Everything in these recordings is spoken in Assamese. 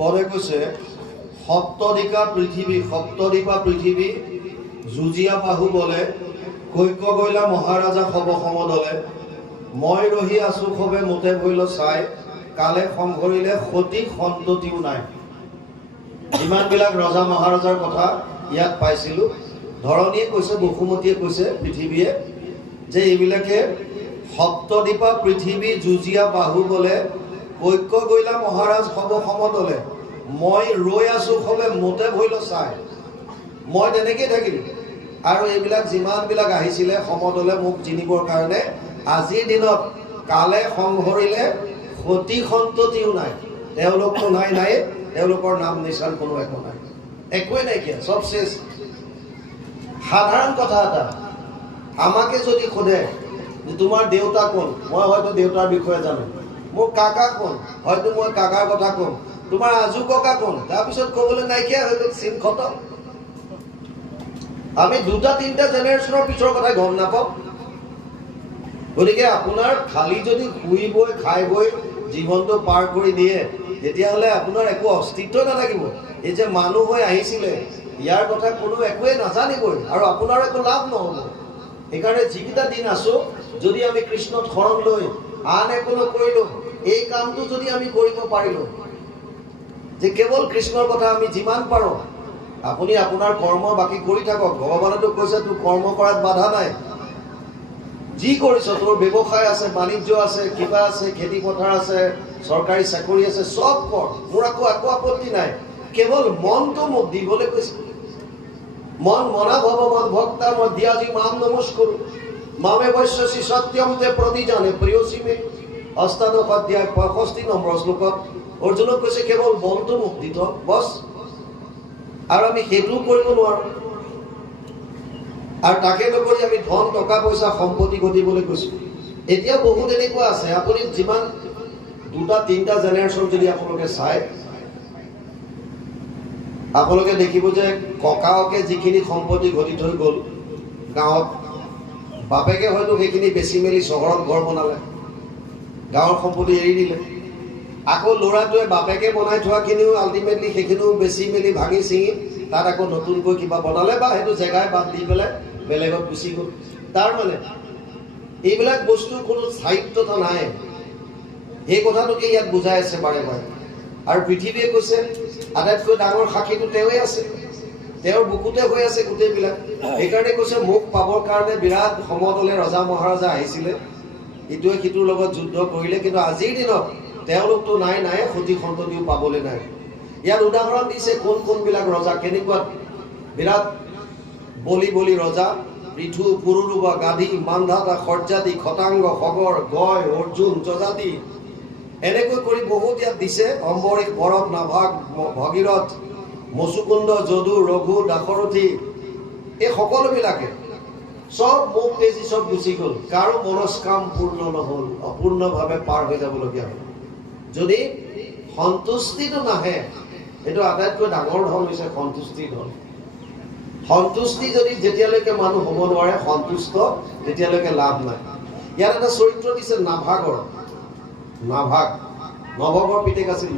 পৰে কৈছে সপ্তদিকা পৃথিৱী যুঁজিয়া বাহু বলে কৈক গৈলা মহাৰাজা খব সমদলে মই ৰহি আছো খবে মোতে ভৈল চাই কালে সংঘৰিলে সতি সন্ততিও নাই। যিমানবিলাক ৰজা মহাৰাজাৰ কথা ইয়াত পাইছিলোঁ, ধৰণীয়ে কৈছে, বসুমতীয়ে কৈছে, পৃথিৱীয়ে, যে এইবিলাকে সপ্তদ্বীপা পৃথিৱী যুঁজিয়া বাহু বলে কৈক গৈলা মহাৰাজ খব সমদলে মই ৰৈ আছো খবে মোতে ভৈল চাই। মই তেনেকেই থাকিলোঁ আৰু এইবিলাক যিমানবিলাক আহিছিলে সমদলে মোক জিনিবৰ কাৰণে, আজিৰ দিনত কালে সংঘৰিলে সতি সন্ততিও নাই। তেওঁলোকতো নাই, তেওঁলোকৰ নাম নিচান কোনো একো নাই, একোৱেই নাইকিয়া, চব শেষ। সাধাৰণ কথা এটা, আমাকে যদি সোধে যে তোমাৰ দেউতা কোন, মই হয়তো দেউতাৰ বিষয়ে জানো। মোৰ কাকা কোন, হয়তো মই কাকাৰ কথা কম। তোমাৰ আজু ককা কোন, তাৰপিছত ক'বলৈ নাইকিয়া হৈ গ'ল, চিন খতম। আমি 2-3টা জেনেৰেশ্যনৰ পিছৰ কথা গম নাপাওঁ। গতিকে আপোনাৰ খালি যদি শুই বৈ খাই বৈ জীৱনটো পাৰ কৰি দিয়ে, তেতিয়াহ'লে আপোনাৰ একো অস্তিত্ব নাথাকিব। এই যে মানুহ হৈ আহিছিলে, ইয়াৰ কথা কোনো একোৱেই নাজানিবই আৰু আপোনাৰ একো লাভ নহ'ব। সেইকাৰণে যিকেইটা দিন আছো, যদি আমি কৃষ্ণত শৰণ লৈ আন একো নকৰিলোঁ, এই কামটো যদি আমি কৰিব পাৰিলোঁ, যে কেৱল কৃষ্ণৰ কথা আমি যিমান পাৰোঁ, আপুনি আপোনাৰ কৰ্ম বাকী কৰি থাকক। ভগৱানেতো কৈছে তোৰ কৰ্ম কৰাত বাধা নাই। যি কৰিছ, তোৰ ব্যৱসায় আছে, বাণিজ্য আছে, কিবা আছে, খেতি পথাৰ আছে, চৰকাৰী চাকৰি আছে, চব কৰ, মোৰ একো আপত্তি নাই। কেৱল মনটো মোক দিবলৈ কৈছে। মন মনা ভগৱত ভক্তা মই দিয়া যি মাম নমস্কৰো মামে বৈশ্যসী সত্যম তে প্ৰতিজানে প্ৰিয়সীমে। অষ্টাদশ অধ্যায় 65 নম্বৰ শ্লোকত অৰ্জুনক কৈছে কেৱল মনটো মোক দি থ, বছ। আৰু আমি সেইটো কৰিব নোৱাৰো, আৰু তাকে নকৰি আমি ধন টকা পইচা সম্পত্তি ঘটিবলৈ কৈছোঁ। এতিয়া বহুত এনেকুৱা আছে, আপুনি যিমান 2-3টা জেনেৰেশ্যন যদি আপোনালোকে চায়, আপোনালোকে দেখিব যে ককাকে যিখিনি সম্পত্তি ঘটি থৈ গ'ল গাঁৱত, বাপেকে হয়তো সেইখিনি বেচি মেলি চহৰত ঘৰ বনালে, গাঁৱৰ সম্পত্তি এৰি দিলে। আকৌ ল'ৰাটোৱে বাপেকে বনাই থোৱাখিনিও আল্টিমেটলি সেইখিনিও বেচি মেলি ভাঙি চিঙি তাত আকৌ নতুনকৈ কিবা বনালে, বা সেইটো জেগাই বাদ দি পেলাই বেলেগত গুচি গ'ল। তাৰমানে এইবিলাক বস্তুৰ কোনো স্থায়িত্বতা নাই। সেই কথাটোকে ইয়াত বুজাই আছে বাৰে বাৰে। আৰু পৃথিৱীয়ে কৈছে আটাইতকৈ ডাঙৰ সাক্ষীটো তেওঁৱে আছে, তেওঁৰ বুকুতে হৈ আছে গোটেইবিলাক। সেইকাৰণে কৈছে মোক পাবৰ কাৰণে বিৰাট সমদলে ৰজা মহাৰাজা আহিছিলে, ইটোৱে সিটোৰ লগত যুদ্ধ কৰিলে, কিন্তু আজিৰ দিনত তেওঁলোকতো নাই, সতি সন্ততিও পাবলৈ নাই। ইয়াত উদাহৰণ দিছে কোনবিলাক ৰজা, কেনেকুৱা বিৰাট বলি ৰজা, পৃথু, পুৰুৰুবা, গাধী, মান্ধাতা, সৰ্যাদী, খটাংগ, সগৰ, গয়, অৰ্জুন, যজাতি, এনেকৈ কৰি বহুত ইয়াত দিছে। অম্বৰীশ, বৰফ, নাভাগ, ভগীৰথ, মচুকুণ্ড, যদু, ৰঘু, দাশৰথী, এই সকলোবিলাকে চব মুখ তেজি চব গুচি গ'ল। কাৰো মনস্কাম পূৰ্ণ নহ'ল, অপূৰ্ণভাৱে পাৰ হৈ যাবলগীয়া হ'ল। যদি সন্তুষ্টিটো নাহে, এইটো আটাইতকৈ ডাঙৰ ধন হৈছে সন্তুষ্টি ধন। সন্তুষ্টি যদি যেতিয়ালৈকে মানুহ হ'ব নোৱাৰে সন্তুষ্ট, তেতিয়ালৈকে লাভ নাই। ইয়াত এটা চৰিত্ৰ দিছে নাভাগৰ। নভগৰ পিতেক আছিল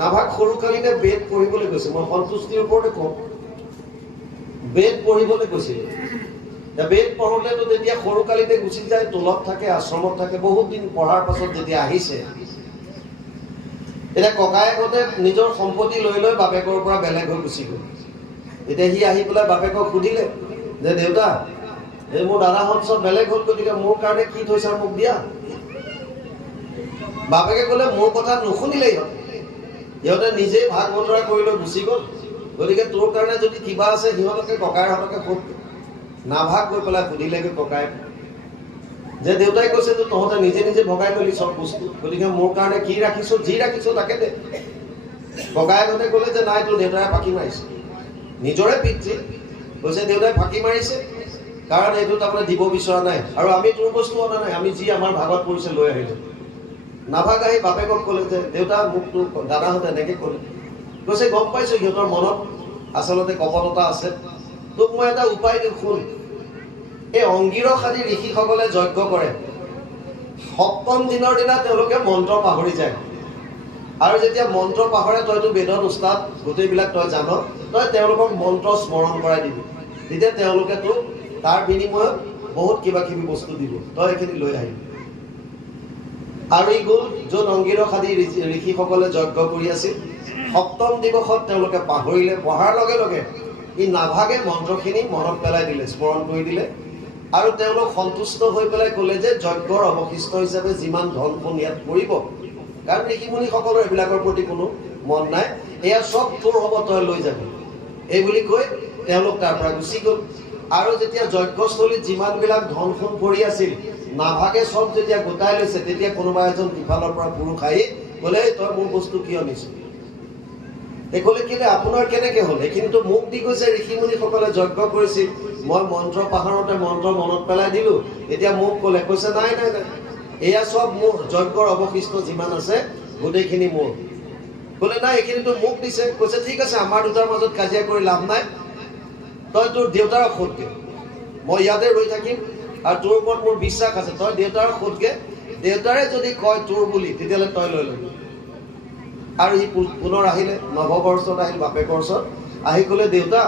নাভাগ সৰুকালিতে বেদ পঢ়িবলৈ গৈছে। মই সন্তুষ্টিৰ ওপৰতে কওঁ, বেদ পঢ়িবলৈ গৈছিল। বেদ পঢ়োতেতো তেতিয়া সৰুকালিতে গুচি যায়, টোলত থাকে, আশ্ৰমত থাকে। বহুত দিন পঢ়াৰ পাছত যেতিয়া আহিছে, এতিয়া ককায়েকহঁতে নিজৰ সম্পত্তি লৈ বাপেকৰ পৰা বেলেগ হৈ গুচি গ'ল। এতিয়া সি আহি পেলাই বাপেকক সুধিলে যে দেউতা, এই মোৰ দাদাহঁত চব বেলেগ হ'ল, গতিকে মোৰ কাৰণে কি থৈছা মোক দিয়া। বাপেকে ক'লে মোৰ কথা নুশুনিলেই হ'ল, সিহঁতে নিজেই ভাগ বতৰা কৰি লৈ গুচি গ'ল, গতিকে তোৰ কাৰণে যদি কিবা আছে সিহঁতকে ককায়েৰহঁতকে সোধ। নাভাগ গৈ পেলাই সুধিলেগৈ ককায়েক যে দেউতাই কৈছে যে তহঁতে নিজে ভগাই ল'লি চব বস্তু, গতিকে মোৰ কাৰণে কি ৰাখিছো, যি ৰাখিছো তাকে দে। ককায়েকহঁতে ক'লে যে নাই, তোৰ দেউতাই ফাঁকি মাৰিছে। নিজৰে পিতৃ কৈছে দেউতাই ফাঁকি মাৰিছে, কাৰণ এইটো তাৰমানে দিব বিচৰা নাই, আৰু আমি তোৰ বস্তু অনা নাই, আমি যি আমাৰ ভাগত পৰিছে লৈ আহিলো। নাভাগ আহি বাপেকক ক'লে যে দেউতা, মোক তোৰ দাদাহঁতে এনেকে ক'লে। কৈছে গম পাইছো সিহঁতৰ মনত আচলতে কপটতা আছে, তোক মই এটা উপায় দিওঁ, শুন। এই অংগীৰস আদি ঋষিসকলে যজ্ঞ কৰে, 7ম দিনৰ দিনা তেওঁলোকে মন্ত্ৰ পাহৰি যায়। আৰু যেতিয়া মন্ত্ৰ পাহৰে তইতো বেদত উস্তাদ গোটেইবিলাক তই জান, তই তেওঁলোকক মন্ত্ৰ স্মৰণ কৰাই দিবি, তেতিয়া তেওঁলোকে তোক তাৰ বিনিময়ত বহুত কিবা কিবি বস্তু দিব, তই এইখিনি লৈ আহিবি। আৰু ই গ'ল য'ত অংগীৰস আদি ঋষিসকলে যজ্ঞ কৰি আছিল। সপ্তম দিৱসত তেওঁলোকে পাহৰিলে, পঢ়াৰ লগে লগে ই নাভাগে মন্ত্ৰখিনি মনত পেলাই দিলে, স্মৰণ কৰি দিলে, আৰু তেওঁলোক সন্তুষ্ট হৈ পেলাই ক'লে যে যজ্ঞৰ অৱশিষ্ট হিচাপে যিমান ধন সোণ ইয়াত পৰিব, কাৰণ ঋষিমুনিসকলৰ এইবিলাকৰ প্ৰতি কোনো মন নাই, এয়া চব তোৰ হ'ব, তই লৈ যাবি, এই বুলি কৈ তেওঁলোক তাৰ পৰা গুচি গ'ল। আৰু যেতিয়া যজ্ঞস্থলীত যিমানবিলাক ধন সোণ পৰি আছিল নাভাগে চব যেতিয়া গোটাই লৈছে, তেতিয়া কোনোবা এজন ইফালৰ পৰা পুৰুষ আহি ক'লে, তই মোৰ বস্তু কিয় নিছ? এই ক'লে কেলে আপোনাৰ কেনেকে হ'ল? এইখিনিতো মোক দি গৈছে, ঋষিমুনিসকলে যজ্ঞ কৰিছিল, মই মন্ত্ৰ পাহৰোঁতে মন্ত্ৰ মনত পেলাই দিলো, এতিয়া মোক ক'লে, কৈছে নাই নাই নাই, এয়া চব মোৰ, যজ্ঞৰ অৱশিষ্ট যিমান আছে গোটেইখিনি মোৰ। ক'লে নাই, এইখিনিতো মোক দিছে। কৈছে ঠিক আছে, আমাৰ দুটাৰ মাজত কাজিয়া কৰি লাভ নাই, তই তোৰ দেউতাৰক সোধগে, মই ইয়াতে ৰৈ থাকিম, আৰু তোৰ ওপৰত মোৰ বিশ্বাস আছে, তই দেউতাৰক সোধগে, দেউতাৰে যদি কয় তোৰ বুলি তেতিয়াহ'লে তই লৈ ল'বি। আৰু সি পুনৰ আহিলে, নৱবৰ্ষত আহিল বাপেকৰ ওচৰত, আহি ক'লে, দেউতা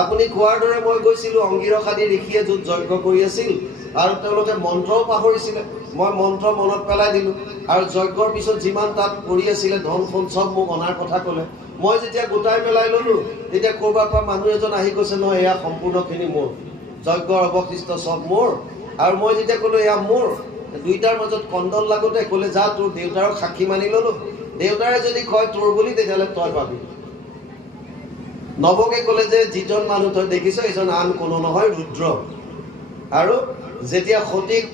আপুনি কোৱাৰ দৰে মই গৈছিলোঁ, অংগীৰস আদি ঋষিয়ে য'ত যজ্ঞ কৰি আছিল, আৰু তেওঁলোকে মন্ত্ৰও পাহৰিছিলে, মই মন্ত্ৰ মনত পেলাই দিলোঁ, আৰু যজ্ঞৰ পিছত যিমান তাত পৰি আছিলে ধন সোণ চব মোক অনাৰ কথা ক'লে, মই যেতিয়া গোটাই পেলাই ল'লোঁ, তেতিয়া ক'ৰবাৰ পৰা মানুহ এজন আহি কৈছে, নহয় এয়া সম্পূৰ্ণখিনি মোৰ, যজ্ঞৰ অৱশিষ্ট চব মোৰ। আৰু মই যেতিয়া ক'লোঁ এয়া মোৰ, দুইটাৰ মাজত কণ্ডল লাগোতে ক'লে, যা তোৰ দেউতাৰক সাক্ষী মানি ল'লোঁ, দেউতাৰে যদি কয় তোৰ বুলি তেতিয়াহ'লে তই পাবি। নৱকে ক'লে যে যিজন মানুহ তই দেখিছ এইজন আন কোনো নহয়, ৰুদ্ৰ। আৰু যেতিয়া সতীক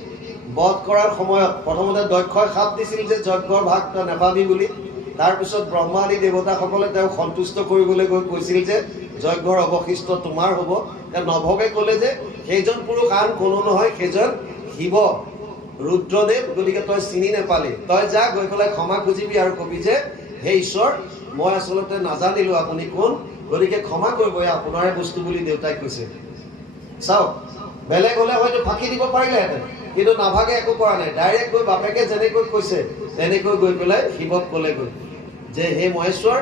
বধ কৰাৰ সময়ত প্ৰথমতে দক্ষই শাপ দিছিল যে যজ্ঞৰ ভাগ তই নাপাবি বুলি, তাৰপিছত ব্ৰহ্মা আদি দেৱতাসকলে তেওঁক সন্তুষ্ট কৰিবলৈ গৈ কৈছিল যে যজ্ঞৰ অৱশিষ্ট তোমাৰ হ'ব। নভকে ক'লে যে সেইজন পুৰুষ আন কোনো নহয়, সেইজন শিৱ ৰুদ্ৰদেৱ, গতিকে তই চিনি নাপালি, তই যা গৈ পেলাই ক্ষমা খুজিবি আৰু কবি যে হে ঈশ্বৰ, মই আচলতে নাজানিলোঁ আপুনি কোন, গতিকে ক্ষমা কৰিব, এয়া আপোনাৰে বস্তু বুলি দেউতাই কৈছে। চাওক, বেলেগ হ'লে হয়তো ফাঁকি দিব পাৰিলেহেঁতেন, কিন্তু নাভাগে একো কৰা নাই, ডাইৰেক্ট গৈ বাপেকে যেনেকৈ কৈছে তেনেকৈ গৈ পেলাই শিৱক ক'লেগৈ যে হে মহেশ্বৰ,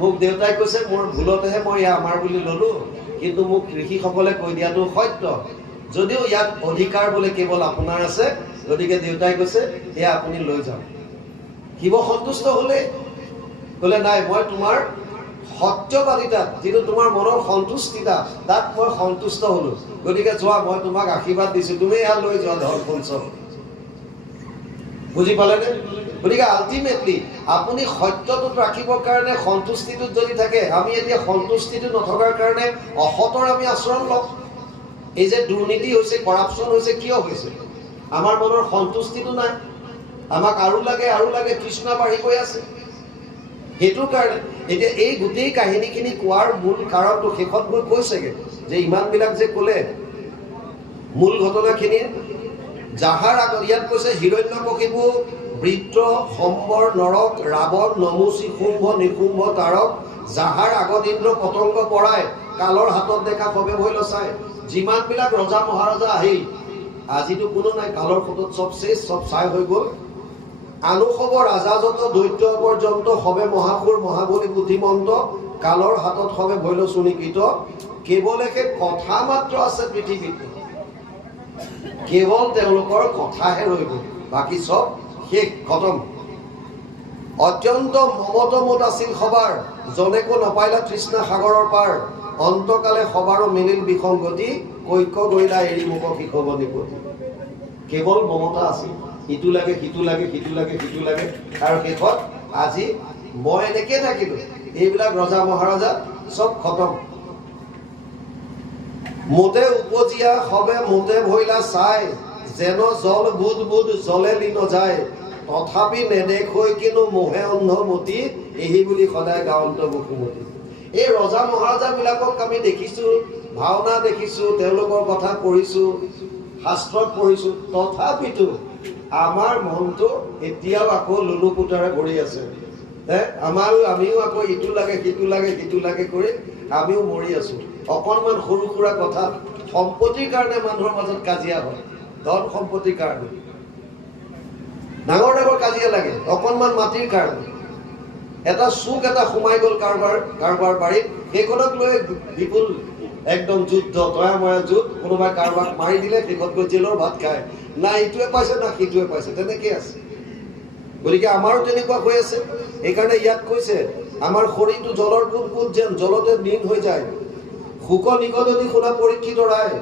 মোক দেউতাই কৈছে মোৰ ভুলতেহে মই এয়া আমাৰ বুলি ল'লোঁ, কিন্তু মোক ঋষিসকলে কৈ দিয়াটো সত্য, যদিও ইয়াত অধিকাৰ বোলে কেৱল আপোনাৰ আছে, গতিকে দেউতাই কৈছে এয়া আপুনি লৈ যাওক। শিৱ সন্তুষ্ট হ'লে, ক'লে নাই, মই তোমাৰ সত্যবাদিতাত, যিটো তোমাৰ মনৰ সন্তুষ্টিতা, তাত মই সন্তুষ্ট হ'লোঁ, গতিকে যোৱা, মই তোমাক আশীৰ্বাদ দিছোঁ, তুমি এয়া লৈ যোৱা ধন সোণ চব। বুজি পালেনে? গতিকে আল্টিমেটলি আপুনি সত্যটোত ৰাখিবৰ কাৰণে সন্তুষ্টিটোত যদি থাকে, আমি এতিয়া সন্তুষ্টিটো নথকাৰ কাৰণে অসতৰ আমি আচৰণ লওঁ। এই যে দুৰ্নীতি হৈছে, কৰাপশ্যন হৈছে, কিয় হৈছে? আমাৰ মনৰ সন্তুষ্টিটো নাই, আমাক আৰু লাগে, তৃষ্ণা বাঢ়ি গৈ আছে, সেইটোৰ কাৰণে। এতিয়া এই গোটেই কাহিনীখিনি কোৱাৰ মূল কাৰণটো শেষত গৈ কৈছেগৈ যে ইমানবিলাক যে ক'লে মূল ঘটনাখিনিৰ যাহাৰ আগত, ইয়াত কৈছে হিৰণ্যকশিপু, বৃত্ৰ, সম্বৰ, নৰক, ৰাৱণ, নমুচি, শুম্ভ, নিশুম্ভ, তাৰক, যাহাৰ আগত ইন্দ্ৰ পতংগ পৰাই, কালৰ হাতত দেখা সবে ভৈল চাই, যিমানবিলাক ৰজা মহাৰজা আহিল, আজিতো কোনো নাই, কালৰ ফটোত চব শেষ, চব চাই হৈ গ'ল। আনুসৱ ৰাজাজত দৈত্য পৰ্যন্ত সবে মহাসুৰ মহাবলী বুদ্ধিমন্ত, কালৰ হাতত সবে ভৈল সুনিকৃত, কেৱল একে কথা মাত্ৰ আছে পৃথিৱীত, কেৱল তেওঁলোকৰ কথাহে ৰৈ গ'ল, বাকী চব শেষ, খতম। অত্যন্ত মমতমত আছিল সবাৰ, জনেকো নাপাইলা তৃষ্ণা সাগৰৰ পাৰ, অন্তকালে সবাৰো মিলিল বিসংগতি, কৈক্য গৈলা এৰি মুখ শিশব নিপতি। কেৱল মমতা আছিল, ইটো লাগে সিটো লাগে, সিটো লাগে সিটো লাগে, আৰু শেষত আজি মই এনেকে থাকিলো, এইবিলাক ৰজা মহাৰজা চব খতম। মোতে উপজিয়া সবে মোতে ভৈলা চাই, যেন জল বুধ বুধ জলে লীন যায়, তথাপি নেদেখৈ কিনো মোহে অন্ধমতি, এহি বুলি সদায় গাৱন্ত বসুমতী। এই ৰজা মহাৰজাবিলাকক আমি দেখিছোঁ, ভাওনা দেখিছোঁ, তেওঁলোকৰ কথা পঢ়িছোঁ, শাস্ত্ৰত পঢ়িছোঁ, তথাপিতো আমাৰ মনটো এতিয়াও আকৌ লুলুপুতাৰে ভৰি আছে। আমিও আকৌ ইটো লাগে সিটো লাগে সিটো লাগে কৰি আমিও মৰি আছোঁ। অকণমান সৰু সুৰা কথা, সম্পত্তিৰ কাৰণে মানুহৰ মাজত কাজিয়া হয়, ধন সম্পত্তিৰ কাৰণে ডাঙৰ ডাঙৰ কাজিয়া লাগে, অকণমান মাটিৰ কাৰণে। এটা চুক এটা সোমাই গ'ল কাৰোবাৰ বাৰীত, সেইখনক লৈ বিপুল একদম যুদ্ধ, তয়াময়া যুদ্ধ, কোনোবাই কাৰোবাক মাৰি দিলে, শেষত গৈ জেলৰ ভাত খায়, না ইটোৱে পাইছে না সিটোৱে পাইছে, তেনেকৈ আছে। গতিকে আমাৰো তেনেকুৱা হৈ আছে। সেইকাৰণে ইয়াত কৈছে আমাৰ শৰীৰটো জলৰ বুদবুদ যেন জলতে লীন হৈ যায়, শুক নিগদতি শুনা পৰীক্ষিত ৰায়।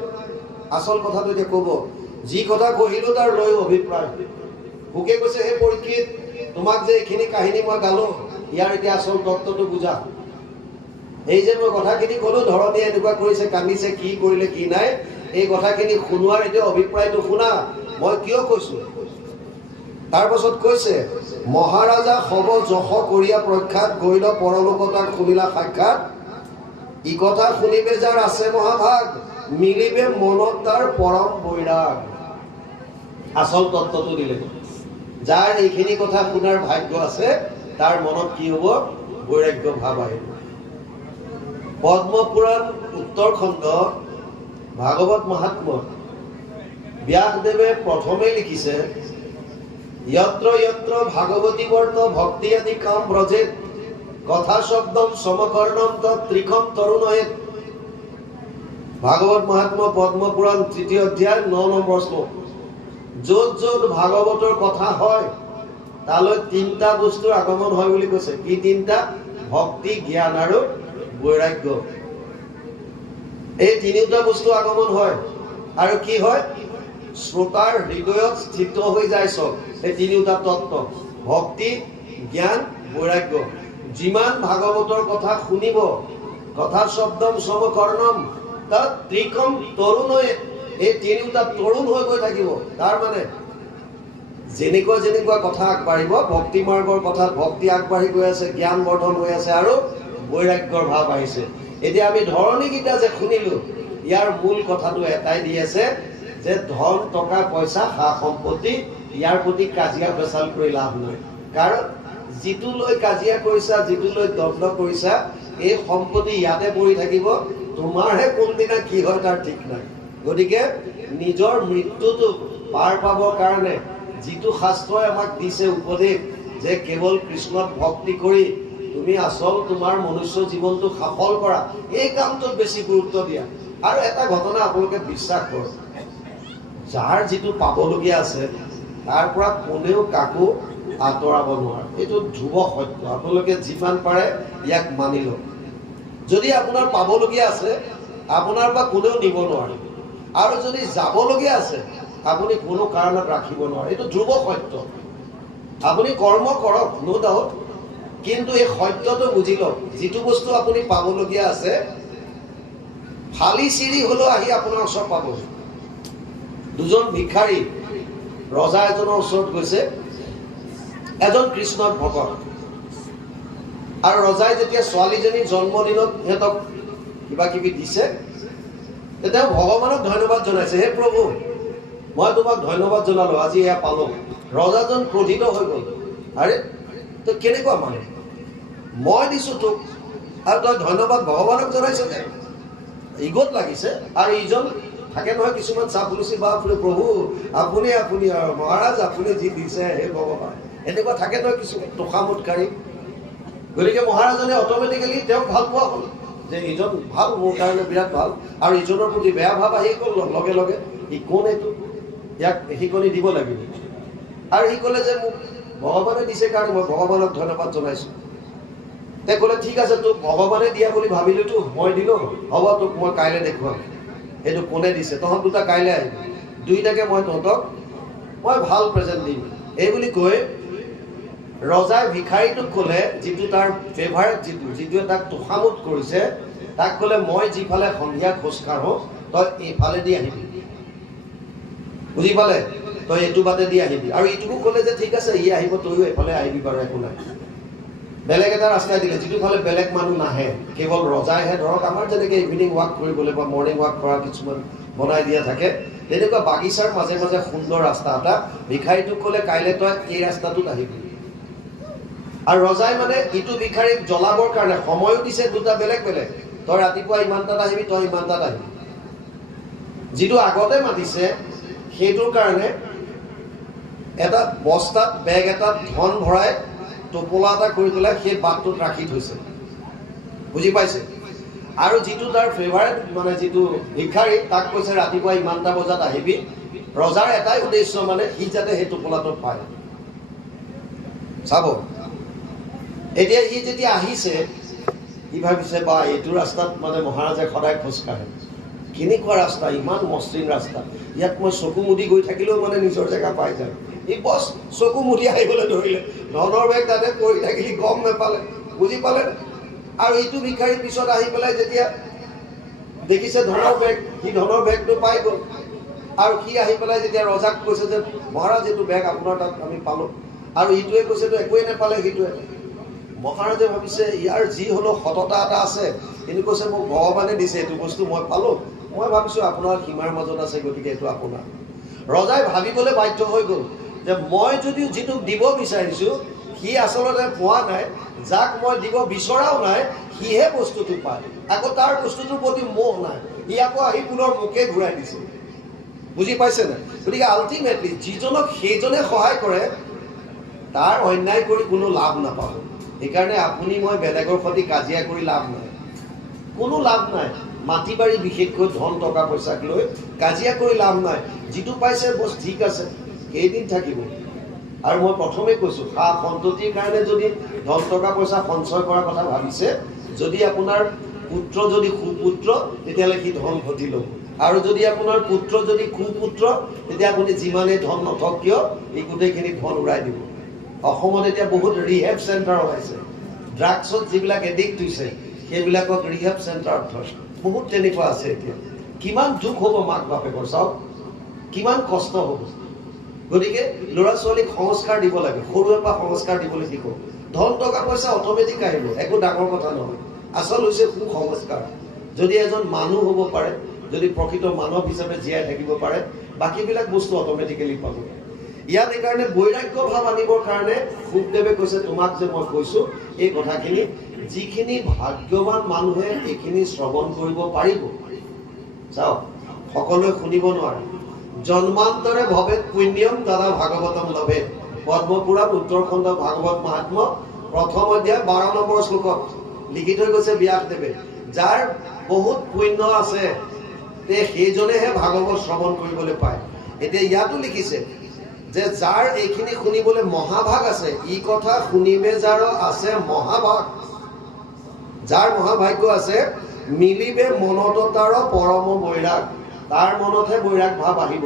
আচল কথাটো এতিয়া ক'ব, যি কথা কহিলো তাৰ লৈ অভিপ্ৰায়। শুকে কৈছে, হে পৰীক্ষিত, তোমাক যে এইখিনি কাহিনী মই গালো, ইয়াৰ এতিয়া আচল তত্ত্বটো বুজা। এই যে মই কথাখিনি ক'লো, ধৰণীয়ে এনেকুৱা কৰিছে, কান্দিছে, কি কৰিলে কি নাই, এই কথাখিনি শুনোৱাৰ এতিয়া অভিপ্ৰায়টো শুনা, মই কিয় কৈছো। তাৰ পাছত কৈছে, মহাৰাজা সব যশ কৰিয়া প্ৰখ্যাত, গৈল পৰলোক তাক শুনিলা সাক্ষাৎ, ই কথা শুনিবে যাৰ আছে মহাভাগ, মিলিবে মনত তাৰ পৰম বৈৰাগ। আচল তত্ত্বটো দিলে, যাৰ এইখিনি কথা শুনাৰ ভাগ্য আছে তাৰ মনত কি হ'ব? বৈৰাগ্য ভাৱ আহিব। পদ্মপুৰাণ উত্তৰখণ্ড ভাগৱত মহাত্ম্যত ব্যাসদেৱে প্ৰথমে লিখিছে, যত্ৰ যত্ৰ ভাগৱতী বৰ্ত ভক্তি আদি কাম ব্ৰজেত, কথা শব্দম সমকৰ্ণম ত্ৰিকম তৰুণয়েত। ভাগৱত মহাত্ম্য পদ্মপুৰাণ ৩য় অধ্যায় ৯ নম্বৰ শ্লোক। য'ত য'ত ভাগৱতৰ কথা হয় তালৈ ৩টা বস্তুৰ আগমন হয় বুলি কৈছে। কি ৩টা? ভক্তি, জ্ঞান আৰু বৈৰাগ্য। এই ৩টা বস্তু আগমন হয়। আৰু কি হয়? শ্ৰোতাৰ হৃদয়ত স্থিত হৈ যায় চব এই ৩টা তত্ত্ব, ভক্তি, জ্ঞান, বৈৰাগ্য। যিমান ভাগৱতৰ কথা শুনিব, কথা শব্দম সমকৰ্ণম তাত ত্ৰিকম তৰুণয়ে, এই ৩টা তৰুণ হৈ গৈ থাকিব। তাৰ মানে যেনেকুৱা যেনেকুৱা কথা আগবাঢ়িব, ভক্তি মাৰ্গৰ কথাত ভক্তি আগবাঢ়ি গৈ আছে, জ্ঞান বৰ্ধন হৈ আছে আৰু বৈৰাগ্যৰ ভাৱ আহিছে। এতিয়া আমি ধৰণীকেইটা যে শুনিলো, ইয়াৰ মূল কথাটো এটাই দি আছে যে ধন, টকা, পইচা, সা সম্পত্তি, ইয়াৰ প্ৰতি কাজিয়া পেচাল কৰি লাভ নাই। কাৰণ যিটো লৈ কাজিয়া কৰিছা, যিটো লৈ দ্বন্দ্ব কৰিছা, এই সম্পত্তি ইয়াতে পৰি থাকিব, তোমাৰহে কোনদিনা কি হয় তাৰ ঠিক নাই। গতিকে নিজৰ মৃত্যুটো পাৰ পাবৰ কাৰণে যিটো শাস্ত্ৰই আমাক দিছে উপদেশ, যে কেৱল কৃষ্ণক ভক্তি কৰি তুমি আচল তোমাৰ মনুষ্য জীৱনটো সফল কৰা, এই কামটোত বেছি গুৰুত্ব দিয়া। আৰু এটা ঘটনা আপোনালোকে বিশ্বাস কৰক, যাৰ যিটো পাবলগীয়া আছে তাৰ পৰা কোনেও কাকো আঁতৰাব নোৱাৰে। এইটো ধ্ৰুৱ সত্য। আপোনালোকে যিমান পাৰে ইয়াক মানি লওক। যদি আপোনাৰ পাবলগীয়া আছে, আপোনাৰ পৰা কোনেও নিব নোৱাৰে। আৰু যদি যাবলগীয়া আছে, আপুনি কোনো কাৰণত ৰাখিব নোৱাৰে। এইটো ধ্ৰুৱ সত্য। আপুনি কৰ্ম কৰক, নো ডাউট, কিন্তু এই সত্যটো বুজি লওক, যিটো বস্তু আপুনি পাবলগীয়া আছে, ফালি চিৰি হলেও আহি আপোনাৰ ওচৰত পাব। দুজন ভিক্ষাৰী ৰজা এজনৰ ওচৰত গৈছে, এজন কৃষ্ণৰ ভকত। আৰু ৰজাই যেতিয়া ছোৱালীজনীৰ জন্মদিনত সিহঁতক কিবা কিবি দিছে, তেতিয়া ভগৱানক ধন্যবাদ জনাইছে, হে প্ৰভু, মই তোমাক ধন্যবাদ জনালো, আজি এয়া পালো। ৰজাজন ক্ৰোধিত হৈ গ'ল, আৰে তই কেনেকুৱা মানে, মই দিছো তোক আৰু তই ধন্যবাদ ভগৱানক জনাইছ যে? ইগত লাগিছে। আৰু ইজন থাকে নহয় কিছুমান চাপলুচি, বাপৰে প্ৰভু আপুনি আপুনি আৰু মহাৰাজ আপুনি যি দিছে হে ভগৱান, এনেকুৱা থাকে নহয় কিছুমান তোষামোদকাৰী। গতিকে মহাৰাজনে অট'মেটিকেলি তেওঁক ভাল পোৱা হ'ল, যে ইজন ভাল, মোৰ কাৰণে বিৰাট ভাল। আৰু ইজনৰ প্ৰতি বেয়া ভাৱ আহি গ'ল লগে লগে, ই কোন এইটো, ইয়াক শিকনি দিব লাগিব। আৰু সি ক'লে যে মোক ভগৱানে দিছে কাৰণে মই ভগৱানক ধন্যবাদ জনাইছো। তেওঁ ক'লে ঠিক আছে, তোক ভগৱানে দিয়া বুলি ভাবিলোতো, মই দিলো, হ'ব তোক মই কাইলৈ দেখুৱাম এইটো কোনে দিছে। তহঁত দুটা কাইলৈ আহিবি, দুইটাকে মই তহঁতক মই ভাল প্ৰেজেণ্ট দিম। এই বুলি কৈ ৰজাই ভিক্ষাৰীটোক ক'লে, যিটো তাৰ ফেভাৰেট, যিটোৱে তাক তোষামোদ কৰিছে, তাক ক'লে মই যিফালে সন্ধিয়া খোজ কাঢ়ো তই এইফালেদি আহিবি, বুজি পালে, তই এইটো বাটে দি আহিবি। আৰু ইটোকো ক'লে যে ঠিক আছে, ই আহিব, তইও এইফালে আহিবি বাৰু, একো নাই। বেলেগ এটা ৰাস্তা দিলে, যিটো ফালে বেলেগ মানুহ নাহে, কেৱল ৰজাইহে। ধৰক আমাৰ যেনেকে ইভিনিং ৱাক কৰিবলৈ বা মৰ্ণিং ৱাক কৰা কিছুমান বনাই দিয়া থাকে, তেনেকুৱা বাগিচাৰ মাজে মাজে সুন্দৰ ৰাস্তা এটা। ভিক্ষাৰীটোক ক'লে কাইলৈ তই এই ৰাস্তাটোত আহিবি। আৰু ৰজাই মানে ইটো ভিক্ষাৰীক জ্বলাবৰ কাৰণে সময়ো দিছে দুটা বেলেগ বেলেগ, তই ৰাতিপুৱা ইমান তাত আহিবি, তই ইমান তাত আহিবি। যিটো আগতে মাতিছে সেইটোৰ কাৰণে এটা বস্তাত, বেগ এটাত ধন ভৰাই টোপোলা এটা কৰি পেলাই সেই বাটটোত ৰাখি থৈছে, বুজি পাইছে? আৰু যিটো তাৰ ফেভাৰেট মানে যিটো ভিক্ষাৰী তাক কৈছে ৰাতিপুৱা ইমানটা বজাত আহিবি। ৰজাৰ এটাই উদ্দেশ্য মানে সি যাতে সেই টোপোলাটো পায়। চাব, এতিয়া ই যেতিয়া আহিছে সি ভাবিছে বা এইটো ৰাস্তাত মানে মহাৰাজে সদায় খোজকাঢ়ে, কেনেকুৱা ৰাস্তা, ইমান মসৃণ ৰাস্তা, ইয়াত মই চকু মুদি গৈ থাকিলেও মানে নিজৰ জেগা পাই যায়। ই বছ চকু মুদি আহিবলৈ ধৰিলে, ধনৰ বেগ তাতে পৰি থাকিলে গম নাপালে, বুজি পালে? আৰু এইটো ভিক্ষাৰী পিছত আহি পেলাই যেতিয়া দেখিছে ধনৰ বেগ, সি ধনৰ বেগটো পাই গ'ল। আৰু সি আহি পেলাই যেতিয়া ৰজাক কৈছে যে মহাৰাজ এইটো বেগ আপোনাৰ তাত আমি পালোঁ, আৰু ইটোৱে কৈছে তো একোৱেই নাপালে সিটোৱে। মহাৰাজে ভাবিছে ইয়াৰ যি হ'লেও সততা এটা আছে, কিন্তু কৈছে মোক ভগৱানে দিছে এইটো বস্তু মই পালোঁ, মই ভাবিছোঁ আপোনাৰ সীমাৰ মাজত আছে, গতিকে এইটো আপোনাৰ। ৰজাই ভাবিবলৈ বাধ্য হৈ গ'ল যে মই যদিও যিটো দিব বিচাৰিছোঁ সি আচলতে পোৱা নাই, যাক মই দিব বিচৰাও নাই সিহে বস্তুটো পায়, আকৌ তাৰ বস্তুটোৰ প্ৰতি মোহ নাই, সি আকৌ আহি পুনৰ মোকে ঘূৰাই দিছে, বুজি পাইছে নাই? গতিকে আল্টিমেটলি যিজনক সেইজনে সহায় কৰে তাৰ অন্যায় কৰি কোনো লাভ নাপাব। সেইকাৰণে আপুনি মই বেলেগৰ সৈতে কাজিয়া কৰি লাভ নাই, কোনো লাভ নাই। মাটি বাৰী বিশেষকৈ ধন টকা পইচাক লৈ কাজিয়া কৰি লাভ নাই। যিটো পাইছে বছ ঠিক আছে, কেইদিন থাকিব। আৰু মই প্ৰথমে কৈছোঁ সা সন্ততিৰ কাৰণে যদি ধন টকা পইচা সঞ্চয় কৰাৰ কথা ভাবিছে, যদি আপোনাৰ পুত্ৰ যদি সুপুত্ৰ তেতিয়াহ'লে সি ধন ঘটি ল'ব, আৰু যদি আপোনাৰ পুত্ৰ যদি কুপুত্ৰ তেতিয়া আপুনি যিমানেই ধন নথক কিয় এই গোটেইখিনি ধন উৰাই দিব। অসমত এতিয়া বহুত ৰিহেব চেণ্টাৰ ওলাইছে, ড্ৰাগছত যিবিলাক এডিক্ট হৈছে সেইবিলাকক ৰিহেব চেণ্টাৰত থয়, বহুত তেনেকুৱা আছে। এতিয়া কিমান দুখ হ'ব মাক বাপেকৰ, চাওক কিমান কষ্ট হ'ব। গতিকে ল'ৰা ছোৱালীক সংস্কাৰ দিব লাগে, সৰুৰে পৰা সংস্কাৰ দিবলৈ শিকক। ধন টকা পইচা অট'মেটিক আহিব, একো ডাঙৰ কথা নহয়। আচল হৈছে সুসংস্কাৰ। যদি এজন মানুহ হ'ব পাৰে, যদি প্ৰকৃত মানৱ হিচাপে জীয়াই থাকিব পাৰে, বাকীবিলাক বস্তু অট'মেটিকেলি পাব। ইয়াত এইকাৰণে বৈৰাগ্য ভাৱ আনিবৰ কাৰণে শুকদেৱে কৈছে তোমাক যে মই কৈছোঁ এই কথাখিনি, যিখিনি ভাগ্যৱান মানুহে এইখিনি শ্ৰৱণ কৰিব পাৰিব। চাওক, সকলোৱে শুনিব নোৱাৰে। জন্মান্তৰে ভৱেত পুণ্যম তদা ভাগৱতম লভে, পদ্মপুৰাণ উত্তৰখণ্ড ভাগৱত মহাত্ম প্ৰথম অধ্যায় 12 নম্বৰ শ্লোকত লিখি থৈ গৈছে ব্যাসদেৱে, যাৰ বহুত পুণ্য আছে তে সেইজনেহে ভাগৱত শ্ৰৱণ কৰিবলৈ পায়। এতিয়া ইয়াতো লিখিছে যে যাৰ এইখিনি শুনিবলৈ মহাভাগ আছে, ই কথা শুনিবে যাৰ আছে মহাভাগ, যাৰ মহাভাগ্য আছে, মিলিবে মনত তাৰ পৰম বৈৰাগ, তাৰ মনতহে বৈৰাগ ভাৱ আহিব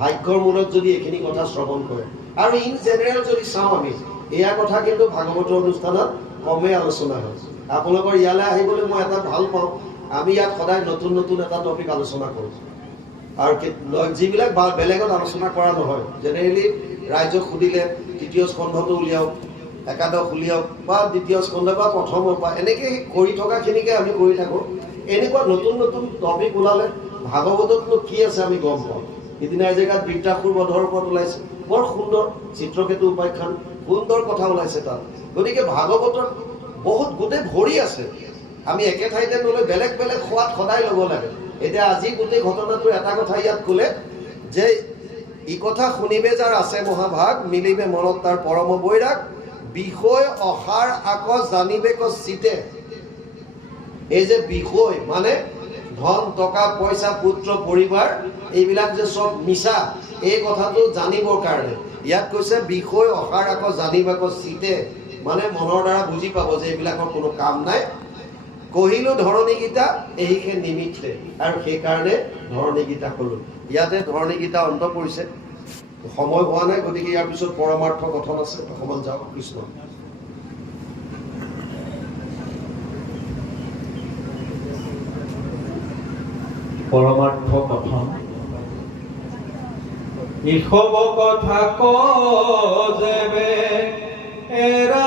ভাগ্যৰ মূলত যদি এইখিনি কথা শ্ৰৱণ কৰে। আৰু ইন জেনেৰেল যদি চাওঁ আমি, এয়া কথা কিন্তু ভাগৱতৰ অনুষ্ঠানত কমেই আলোচনা হয়। আপোনালোকৰ ইয়ালৈ আহিবলৈ মই এটা ভাল পাওঁ, আমি ইয়াত সদায় নতুন নতুন এটা টপিক আলোচনা কৰোঁ, আৰু যিবিলাক বেলেগত আলোচনা কৰা নহয়। জেনেৰেলি ৰাইজক সুধিলে তৃতীয় স্কন্ধটো উলিয়াওক, একাদশ উলিয়াওক, বা দ্বিতীয় স্কন্ধ বা প্ৰথমৰ পৰা এনেকৈ কৰি থকাখিনিকে আমি কৰি থাকোঁ। এনেকুৱা নতুন নতুন টপিক ওলালে ভাগৱততনো কি আছে আমি গম পাওঁ। সিদিনা এজেগাত বৃত্তাসুৰ বধৰ ওপৰত ওলাইছে, বৰ সুন্দৰ চিত্ৰকেতু উপাখ্যান, সুন্দৰ কথা ওলাইছে তাত। গতিকে ভাগৱতত বহুত গোটেই ভৰি আছে, আমি একে ঠাইতে নলৈ বেলেগ বেলেগ সোৱাদ সদায় ল'ব লাগে। এতিয়া আজি গোটেই ঘটনাটোৰ এটা কথা ইয়াত ক'লে যে ই কথা শুনিবে যাৰ আছে মহাভাগ, মিলিবে মনত তাৰ পৰম বৈৰাগ, বিষয় অসাৰ আক জানিবে ক চিতে। এই যে বিষয় মানে ধন টকা পইচা পুত্ৰ পৰিবাৰ এইবিলাক যে চব মিছা, এই কথাটো জানিবৰ কাৰণে ইয়াত কৈছে বিষয় অসাৰ আক জানিবে ক চিতে, মানে মনৰ দ্বাৰা বুজি পাব যে এইবিলাকৰ কোনো কাম নাই। কহিলো ধৰণী গীতা এইহে নিমিত্তে, আৰু সেইকাৰণে ধৰণী গীতা ক'লো। ইয়াতে ধৰণী গীতা অন্ত পৰিছে, সময় হোৱা নাই, গতিকে ইয়াৰ পিছত পৰমাৰ্থ কথন আছে, অকণমান যাওক। কৃষ্ণ পৰমাৰ্থ কথন। ইসব কথা ক যেবে এৰা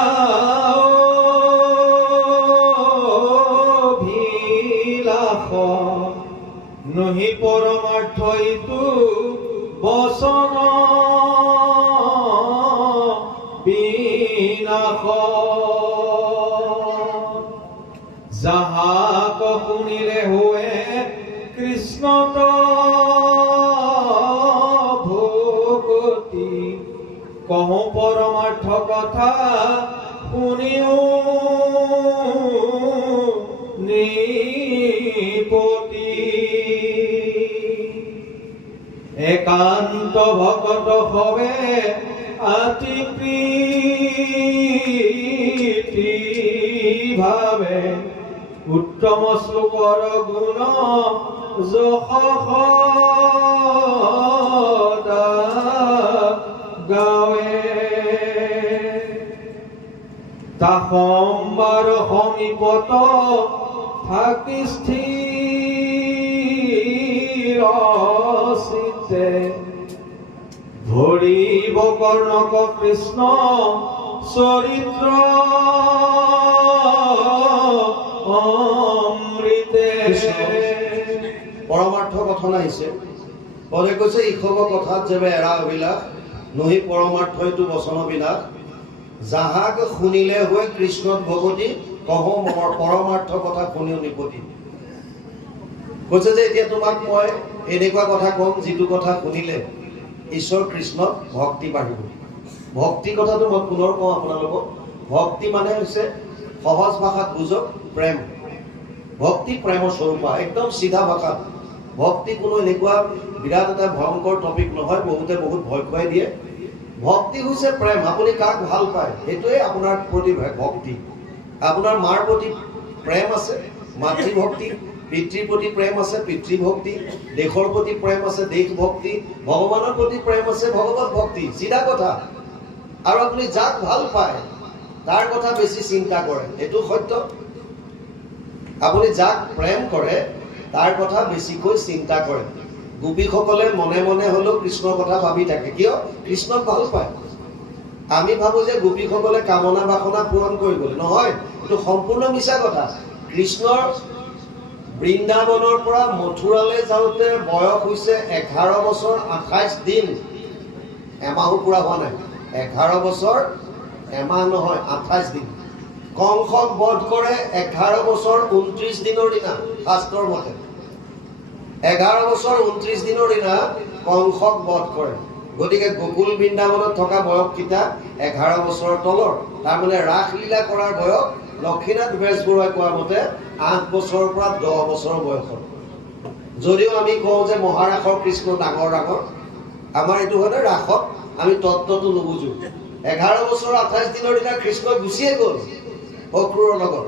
নহি পৰমাৰ্থ ইটো বচন বিনাশ, যাহাক শুনিলে হোৱে কৃষ্ণত ভকতি, কহো পৰমাৰ্থ কথা শুনিও নিপতি একান্ত ভকত হবে আতি প্ৰীতি ভাবে উত্তম শ্লোকৰ গুণ যশোদা গাৱে তা সম্বাৰ সমীপত থাকি স্থিৰ চিত্তে ভৰিব কৰ্ণক কৃষ্ণ চৰিত্ৰ অমৃতে পৰমাৰ্থ কথন আহিছে পদে কৈছে ইষব কথাত যেবে এৰা অভিলাষ নহি পৰমাৰ্থইটো বচন বিলাস যাহাক শুনিলে হৈ কৃষ্ণত ভগতি কহ পৰমাৰ্থ কথা শুনিও নিপতি কৈছে যে এতিয়া তোমাক মই এনেকুৱা কথা কম যিটো কথা শুনিলে ঈশ্বৰ কৃষ্ণত ভক্তি বাঢ়িব ভক্তি কথাটো মই পুনৰ কওঁ আপোনালোকক ভক্তি মানে হৈছে সহজ ভাষাত বুজক প্ৰেম ভক্তি প্ৰেমৰ স্বৰূপা একদম চিধা ভাষাত ভক্তি কোনো এনেকুৱা বিৰাট এটা ভয়ংকৰ টপিক নহয় বহুতে বহুত ভয় খুৱাই দিয়ে ভক্তি হৈছে প্ৰেম আপুনি কাক ভাল পায় সেইটোৱে আপোনাৰ প্ৰতি ভক্তি আপোনাৰ মাৰ প্ৰতি প্ৰেম আছে মাতৃ ভক্তি পিতৃৰ প্ৰতি প্ৰেম আছে পিতৃ ভক্তি দেশৰ প্ৰতি প্ৰেম আছে দেশ ভক্তি ভগৱানৰ প্ৰতি প্ৰেম আছে ভগৱত ভক্তি চিধা কথা আৰু আপুনি যাক ভাল পায় তাৰ কথা বেছি চিন্তা কৰে এইটো সত্য আপুনি যাক প্ৰেম কৰে তাৰ কথা বেছিকৈ চিন্তা কৰে গোপীসকলে মনে মনে হলেও কৃষ্ণৰ কথা ভাবি থাকে কিয় কৃষ্ণক ভাল পায় আমি ভাবো যে গোপীসকলে কামনা বাসনা পূৰণ কৰিবলৈ নহয় এইটো সম্পূৰ্ণ মিছা কথা কৃষ্ণৰ বৃন্দাবনৰ পৰা মথুৰালৈ যাওঁতে বয়স হৈছে 11 বছৰ 28 দিন এমাহো পুৰা হোৱা নাই 11 বছৰ এমাহ নহয় 28 দিন কংসক বধ কৰে 11 বছৰ 29 দিনৰ দিনা শাস্ত্ৰৰ মতে 11 বছৰ 29 দিনৰ দিনা কংসক বধ কৰে গতিকে গোকুল বৃন্দাবনত থকা বয়স কিটা 11 বছৰৰ তলৰ তাৰমানে ৰাসলীলা কৰাৰ বয়স লক্ষীনাথ বেজবৰুৱাই কোৱা মতে 8 বছৰৰ পৰা 10 বছৰৰ বয়সত যদিও আমি কওঁ যে মহাৰাসৰ কৃষ্ণ ডাঙৰ ডাঙৰ আমাৰ এইটো হয় ৰাসত আমি তত্ত্বটো নুবুজো 11 বছৰ 28 দিনৰ দিনা কৃষ্ণ গুচিয়ে গ'ল অক্ৰূৰৰ লগত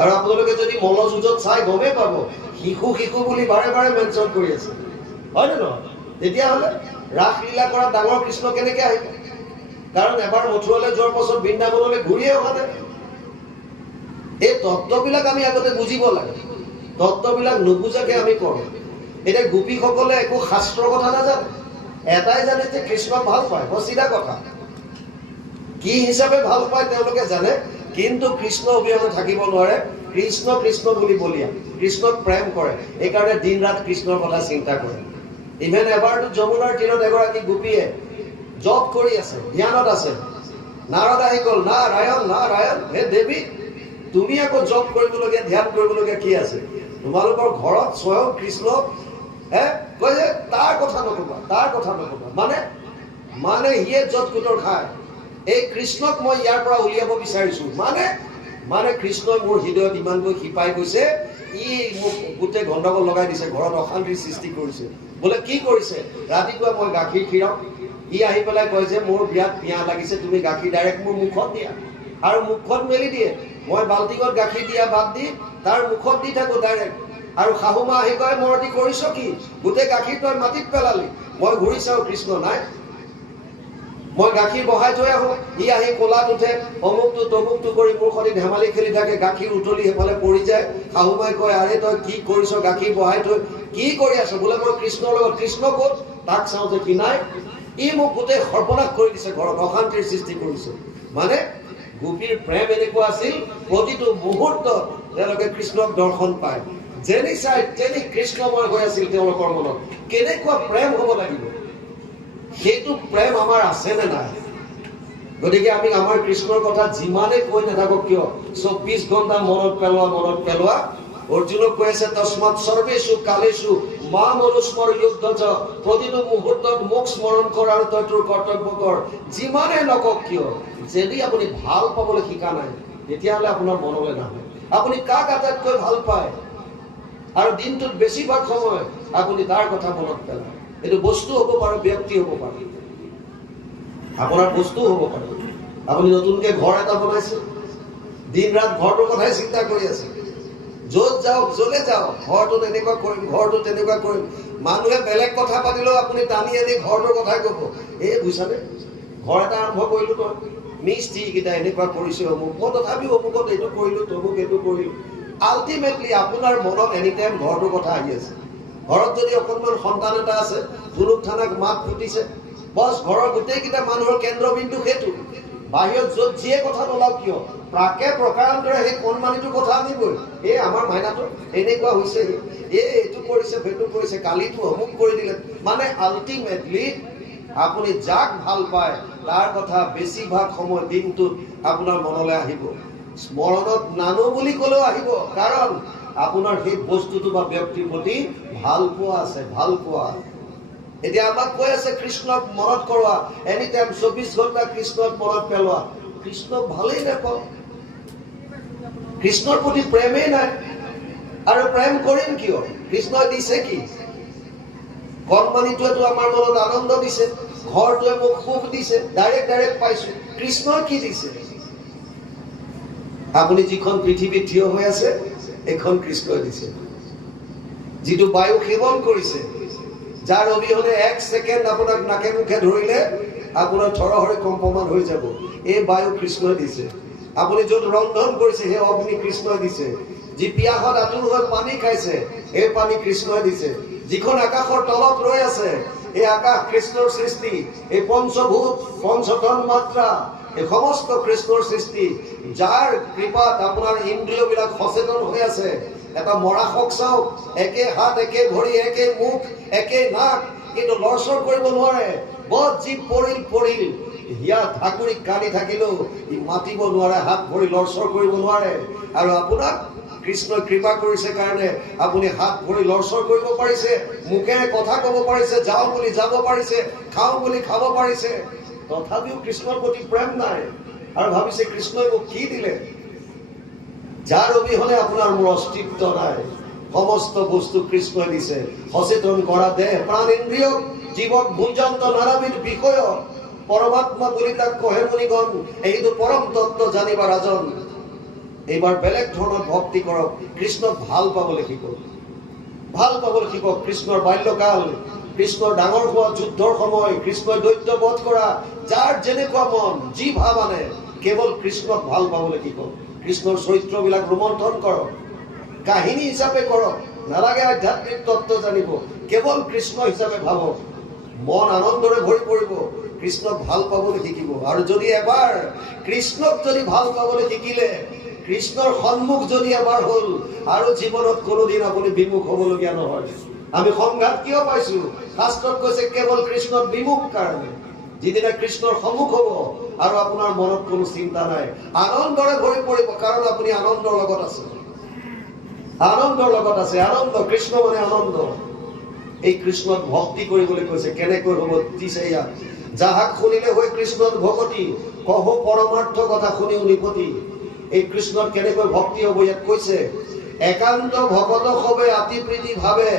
আৰু আপোনালোকে যদি মল্লযুঁজত চাই গমেই পাব শিশু শিশু বুলি বাৰে বাৰে মেনশ্যন কৰি আছে হয় নে নহয় তেতিয়াহ'লে ৰাসলীলা কৰা ডাঙৰ কৃষ্ণ কেনেকৈ আহিব কাৰণ এবাৰ মথুৰালৈ যোৱাৰ পাছত বৃন্দাবনলৈ ঘূৰিয়ে অহা নাই এই তত্ত্ববিলাক আমি আগতে বুজিব লাগে তত্ত্ববিলাক নুবুজাকে আমি কৰোঁ এতিয়া গোপীসকলে একো শাস্ত্ৰৰ কথা নাজানে এটাই জানে যে কৃষ্ণক ভাল পায় চিধা কথা কি হিচাপে ভাল পায় তেওঁলোকে জানে কিন্তু কৃষ্ণ অবিহনে থাকিব নোৱাৰে কৃষ্ণ কৃষ্ণ বুলি বলিয়া কৃষ্ণক প্ৰেম কৰে এইকাৰণে দিন ৰাত কৃষ্ণৰ কথা চিন্তা কৰে ইভেন এবাৰতো যমুনাৰ তীৰত এগৰাকী গোপীয়ে জপ কৰি আছে ধ্যানত আছে নাৰদ আহি গ'ল নাৰায়ণ নাৰায়ণ হে দেৱী তুমি আকৌ জপ কৰিবলগীয়া ধ্যান কৰিবলগীয়া কি আছে তোমালোকৰ ঘৰত স্বয়ং কৃষ্ণ কয় যে তাৰ কথা নকবা মানে হিয়ে যত কুটৰ খায় এই কৃষ্ণক মই ইয়াৰ পৰা উলিয়াব বিচাৰিছো মানে কৃষ্ণই মোৰ হৃদয়ত ইমানকৈ শিপাই গৈছে ই মোক গোটেই গণ্ডগোল লগাই দিছে ঘৰত অশান্তিৰ সৃষ্টি কৰিছে বোলে কি কৰিছে ৰাতিপুৱা মই গাখীৰ খীৰাও ই আহি পেলাই কয় যে মোৰ বিৰাট পিয়াহ লাগিছে তুমি গাখীৰ ডাইৰেক্ট মোৰ মুখত দিয়া আৰু মুখত মেলি দিয়ে মই বাল্টিঙত গাখীৰ দিয়া বাদ দি তাৰ মুখত দি থাকো ডাইৰেক্ট আৰু শাহুমা আহি কয় মৰতি কৰিছ কি গোটেই গাখীৰ তই মাটিত পেলালি মই ঘূৰি চাওঁ কৃষ্ণ নাই মই গাখীৰ বহাই থৈ আহো ই আহি কোলাত উঠে অমুকটো তমুকটো কৰি মোৰ সৈতে ধেমালি খেলি থাকে গাখীৰ উতলি সেইফালে পৰি যায় শাহুমাই কয় আৰে তই কি কৰিছ গাখীৰ বহাই থৈ কি কৰি আছ বোলে মই কৃষ্ণৰ লগত কৃষ্ণ ক'ত তাক চাওঁ যে কি নাই ই মোক গোটেই সৰ্বনাশ কৰি দিছে ঘৰত অশান্তিৰ সৃষ্টি কৰিছে মানে গোপীৰ প্ৰেম এনেকুৱা আছিল প্ৰতিটো মুহূৰ্তত তেওঁলোকে কৃষ্ণক দৰ্শন পায় যেনি চাই তেনি কৃষ্ণময় হৈ আছিল তেওঁলোকৰ মনত কেনেকুৱা প্ৰেম হ'ব লাগিব সেইটো প্ৰেম আমাৰ আছে নে নাই গতিকে আমি আমাৰ কৃষ্ণৰ কথা যিমানে কৈ নাথাকক কিয় 24 ঘণ্টা মনত পেলোৱা অৰ্জুনক কৈ আছে তস্মাৎ সৰ্বেষু কালেষু মাম অনুস্মৰ যুদ্ধ প্ৰতিটো মুহূৰ্তত মোক স্মৰণ কৰ আৰু তই তোৰ কৰ্তব্য কৰ যিমানে নকক কিয় যদি আপুনি ভাল পাবলৈ শিকা নাই তেতিয়াহ'লে আপোনাৰ মনলৈ নাহে আপুনি কাক আটাইতকৈ ভাল পায় আৰু দিনটোত বেছিভাগ সময় আপুনি তাৰ কথা মনত পেলায় এইটো বস্তু হ'ব পাৰে ব্যক্তি হ'ব পাৰে আপোনাৰ বস্তু হ'ব পাৰে আপুনি নতুনকৈ ঘৰ এটা বনাইছে দিন ৰাত ঘৰটোৰ কথাই চিন্তা কৰি আছে য'ত যাওক য'লে যাওক ঘৰটো তেনেকুৱা কৰিম ঘৰটো তেনেকুৱা কৰিম মানুহে বেলেগ কথা পাতিলেও আপুনি টানি আনি ঘৰটোৰ কথাই ক'ব এই বুজিছানে ঘৰ এটা আৰম্ভ কৰিলোঁ তই মিস্ত্ৰীকেইটা এনেকুৱা কৰিছে অমুক মই তথাপিও অমুকত এইটো কৰিলোঁ তমুক এইটো কৰিলোঁ আল্টিমেটলি আপোনাৰ মনত এনি টাইম ঘৰটোৰ কথা আহি আছে ঘৰত যদি অকণমান সন্তান এটা আছে ধুনুক থানাক মাত ফুটিছে বছ ঘৰৰ গোটেইকেইটা মানুহৰ কেন্দ্ৰবিন্দু সেইটো বাহিৰত য'ত যিয়ে কথা নোলাওক কিয় প্ৰাকে প্ৰকাৰান্তৰে সেই কণমানিটোৰ কথা আনিবই এই আমাৰ মাইনাটো এনেকুৱা হৈছে এইটো কৰিছে সেইটো কৰিছে কালিটো অমুক কৰি দিলে মানে আল্টিমেটলি আপুনি যাক ভাল পায় তাৰ কথা বেছিভাগ সময় দিনটোত আপোনাৰ মনলৈ আহিব স্মৰণত নানো বুলি ক'লেও আহিব কাৰণ আপোনাৰ সেই বস্তুটো বা ব্যক্তিৰ প্ৰতি ভাল পোৱা আছে ভাল পোৱা এতিয়া আমাক কৈ আছে কৃষ্ণক মনত কৰোৱা এনি টাইম 24 ঘণ্টা কৃষ্ণক মনত পেলোৱা কৃষ্ণক ভালেই নাপাওঁ কৃষ্ণৰ প্ৰতি প্ৰেমেই নাই আৰু প্ৰেম কৰিম কিয় কৃষ্ণই দিছে কি কণমানিটোৱেতো আমাৰ মনত আনন্দ দিছে ঘৰটোৱে মোক সুখ দিছে ডাইৰেক্ট পাইছো কৃষ্ণই কি দিছে আপুনি যিখন পৃথিৱীত থিয় হৈ আছে এইখন কৃষ্ণই দিছে যিটো বায়ু সেৱন কৰিছে যাৰ অবিহনে 1 ছেকেণ্ড আপোনাক নাকে মুখে ধৰিলে আপোনাৰ থৰহৰে কম্পমান হৈ যাব এই বায়ু কৃষ্ণই দিছে আপুনি য'ত ৰন্ধন কৰিছে সেই অগ্নি কৃষ্ণই দিছে যি পিয়াহত আতুৰ হৈ পানী খাইছে এই পানী কৃষ্ণই দিছে যিখন আকাশৰ তলত ৰৈ আছে এই আকাশ কৃষ্ণৰ সৃষ্টি এই পঞ্চভূত পঞ্চতন মাত্ৰা এই সমস্ত কৃষ্ণৰ সৃষ্টি যাৰ কৃপাত আপোনাৰ ইন্দ্ৰিয়বিলাক সচেতন হৈ আছে এটা মৰাশক চাওক একে হাত একে ভৰি একে মুখ একে নাক কিন্তু লৰচৰ কৰিব নোৱাৰে বদ জীৱ পৰিল হিয়া ঠাকুৰীক কান্দি থাকিলেও ই মাতিব নোৱাৰে হাত ভৰি লৰচৰ কৰিব নোৱাৰে আৰু আপোনাক কৃষ্ণই কৃপা কৰিছে কাৰণে আপুনি হাত ভৰি লৰচৰ কৰিব পাৰিছে মুখেৰে কথা ক'ব পাৰিছে যাওঁ বুলি যাব পাৰিছে খাওঁ বুলি খাব পাৰিছে তথাপিও কৃষ্ণৰ প্ৰতি প্ৰেম নাই আৰু ভাবিছে কৃষ্ণই মোক কি দিলে যাৰ অবিহনে আপোনাৰ মোৰ অস্তিত্ব নাই সমস্ত বস্তু কৃষ্ণই দিছে সচেতন কৰা দেহ প্ৰাণ ইন্দ্ৰিয়ক জীৱক ভুঞ্জন্ত নানাবিধ বিষয় পৰমাত্মা বুলি তাক কহে মুনিগণ এইটো পৰম তত্ত্ব জানিবা ৰাজন এইবাৰ বেলেগ ধৰণৰ ভক্তি কৰক কৃষ্ণক ভাল পাবলৈ শিকক কৃষ্ণৰ বাল্যকাল কৃষ্ণৰ ডাঙৰ হোৱা যুদ্ধৰ সময় কৃষ্ণই দৈত্য বধ কৰা যাৰ যেনেকুৱা মন যি ভাৱ আনে কেৱল কৃষ্ণক ভাল পাবলৈ শিকক কৃষ্ণৰ চৰিত্ৰবিলাক ৰোমন্থন কৰক কাহিনী হিচাপে কৰক নালাগে আধ্যাত্মিক তত্ত্ব জানিব কেৱল কৃষ্ণ হিচাপে ভাবক মন আনন্দৰে ভৰি পৰিব কৃষ্ণক ভাল পাবলৈ শিকিব আৰু যদি এবাৰ কৃষ্ণক যদি ভাল পাবলৈ শিকিলে কৃষ্ণৰ সন্মুখ যদি এবাৰ হ'ল আৰু জীৱনত কোনোদিন আপুনি বিমুখ হ'বলগীয়া নহয় আমি সংঘাত কিয় পাইছো শাস্ত্ৰত কৈছে কেৱল কৃষ্ণৰ বিমুখ কাৰণে যিদিনা কৃষ্ণৰ সন্মুখ হ'ব আৰু আপোনাৰ মনত কোনো চিন্তা নাই আনন্দৰে ভৰি পৰিব কাৰণ আপুনি আনন্দৰ লগত আছে আনন্দ কৃষ্ণ মানে আনন্দ এই কৃষ্ণক ভক্তি কৰিবলৈ কৈছে কেনেকৈ হ'ব দিছে ইয়াত যাহাক শুনিলে হৈ কৃষ্ণত ভকতি কহো পৰমাৰ্থ কথা শুনিও নিপতি এই কৃষ্ণৰ কেনেকৈ ভক্তি হ'ব ইয়াত কৈছে একান্ত ভকত সবে আতি প্ৰীতি ভাবে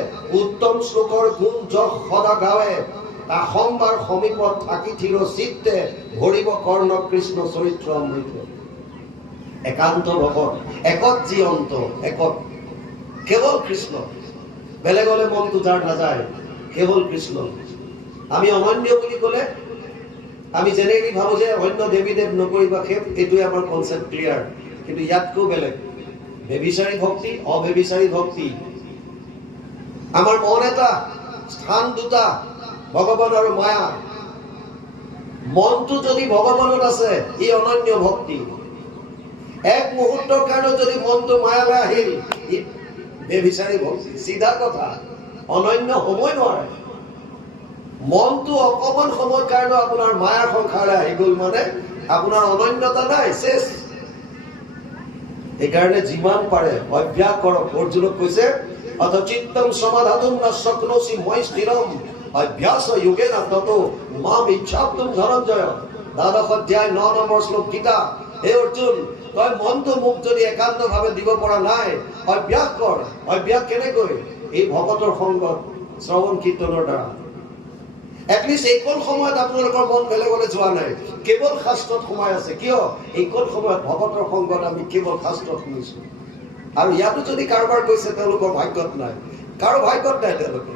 উত্তম শ্লোকৰ গুণ যশ সদা গাৱে আসম্বাৰ সমীপত থাকি থিৰ চিত্তে ভৰিব কৰ্ণ কৃষ্ণ চৰিত্ৰ অমৃত একান্ত ভকত একত যি অন্ত একত কেৱল কৃষ্ণ বেলেগলে মনটো যাৰ নাযায় কেৱল কৃষ্ণ আমি অনন্য বুলি ক'লে আমি জেনেৰেলি ভাবো যে অন্য দেৱী দেৱ নকৰিবা এইটোৱে আমাৰ কনচেপ্ট ক্লিয়াৰ কিন্তু ইয়াতকৈও বেলেগ বেবিচাৰী ভক্তি অবেবিচাৰী ভক্তি আমাৰ মন এটা স্থান দুটা ভগৱান আৰু মায়া মনটো যদি ভগৱানত আছে ই অনন্য ভক্তি এক মুহূৰ্তৰ কাৰণে যদি মনটো মায়ালৈ আহিল ই বেবিচাৰী ভক্তি চিধা কথা অনন্য সময় নোৱাৰে মনটো অকমান সময় কাৰণে আপোনাৰ মায়াৰ সংসাৰলৈ আহি গ'ল মানে আপোনাৰ অনন্যতা নাই শেষ সেইকাৰণে যিমান পাৰে অভ্যাস কৰক। অৰ্জুনক কৈছে অথ চিত্তম সমাধাতুম ন শক্নোসি মই স্থিৰম অভ্যাস যোগেন ততো মাম ইচ্ছাপ্তুম ধনঞ্জয়। ১২ অধ্যায় ৯ নম্বৰ শ্লোক গীতা। হে অৰ্জুন, তই মনটো মোক যদি একান্তভাৱে দিব পৰা নাই, অভ্যাস কৰ। অভ্যাস কেনেকৈ? এই ভকতৰ সংগত, শ্ৰৱণ কীৰ্তনৰ দ্বাৰা। এটলিষ্ট এইকণ সময়ত আপোনালোকৰ মন বেলেগলৈ যোৱা নাই, কেৱল শাস্ত্ৰত সোমাই আছে। কিয়? এইকণ সময়ত ভকতৰ সংগত আমি কেৱল শাস্ত্ৰত শুনিছো। আৰু ইয়াতো যদি কাৰোবাৰ কৈছে তেওঁলোকৰ ভাগ্যত নাই, কাৰো ভাগ্যত নাই, তেওঁলোকে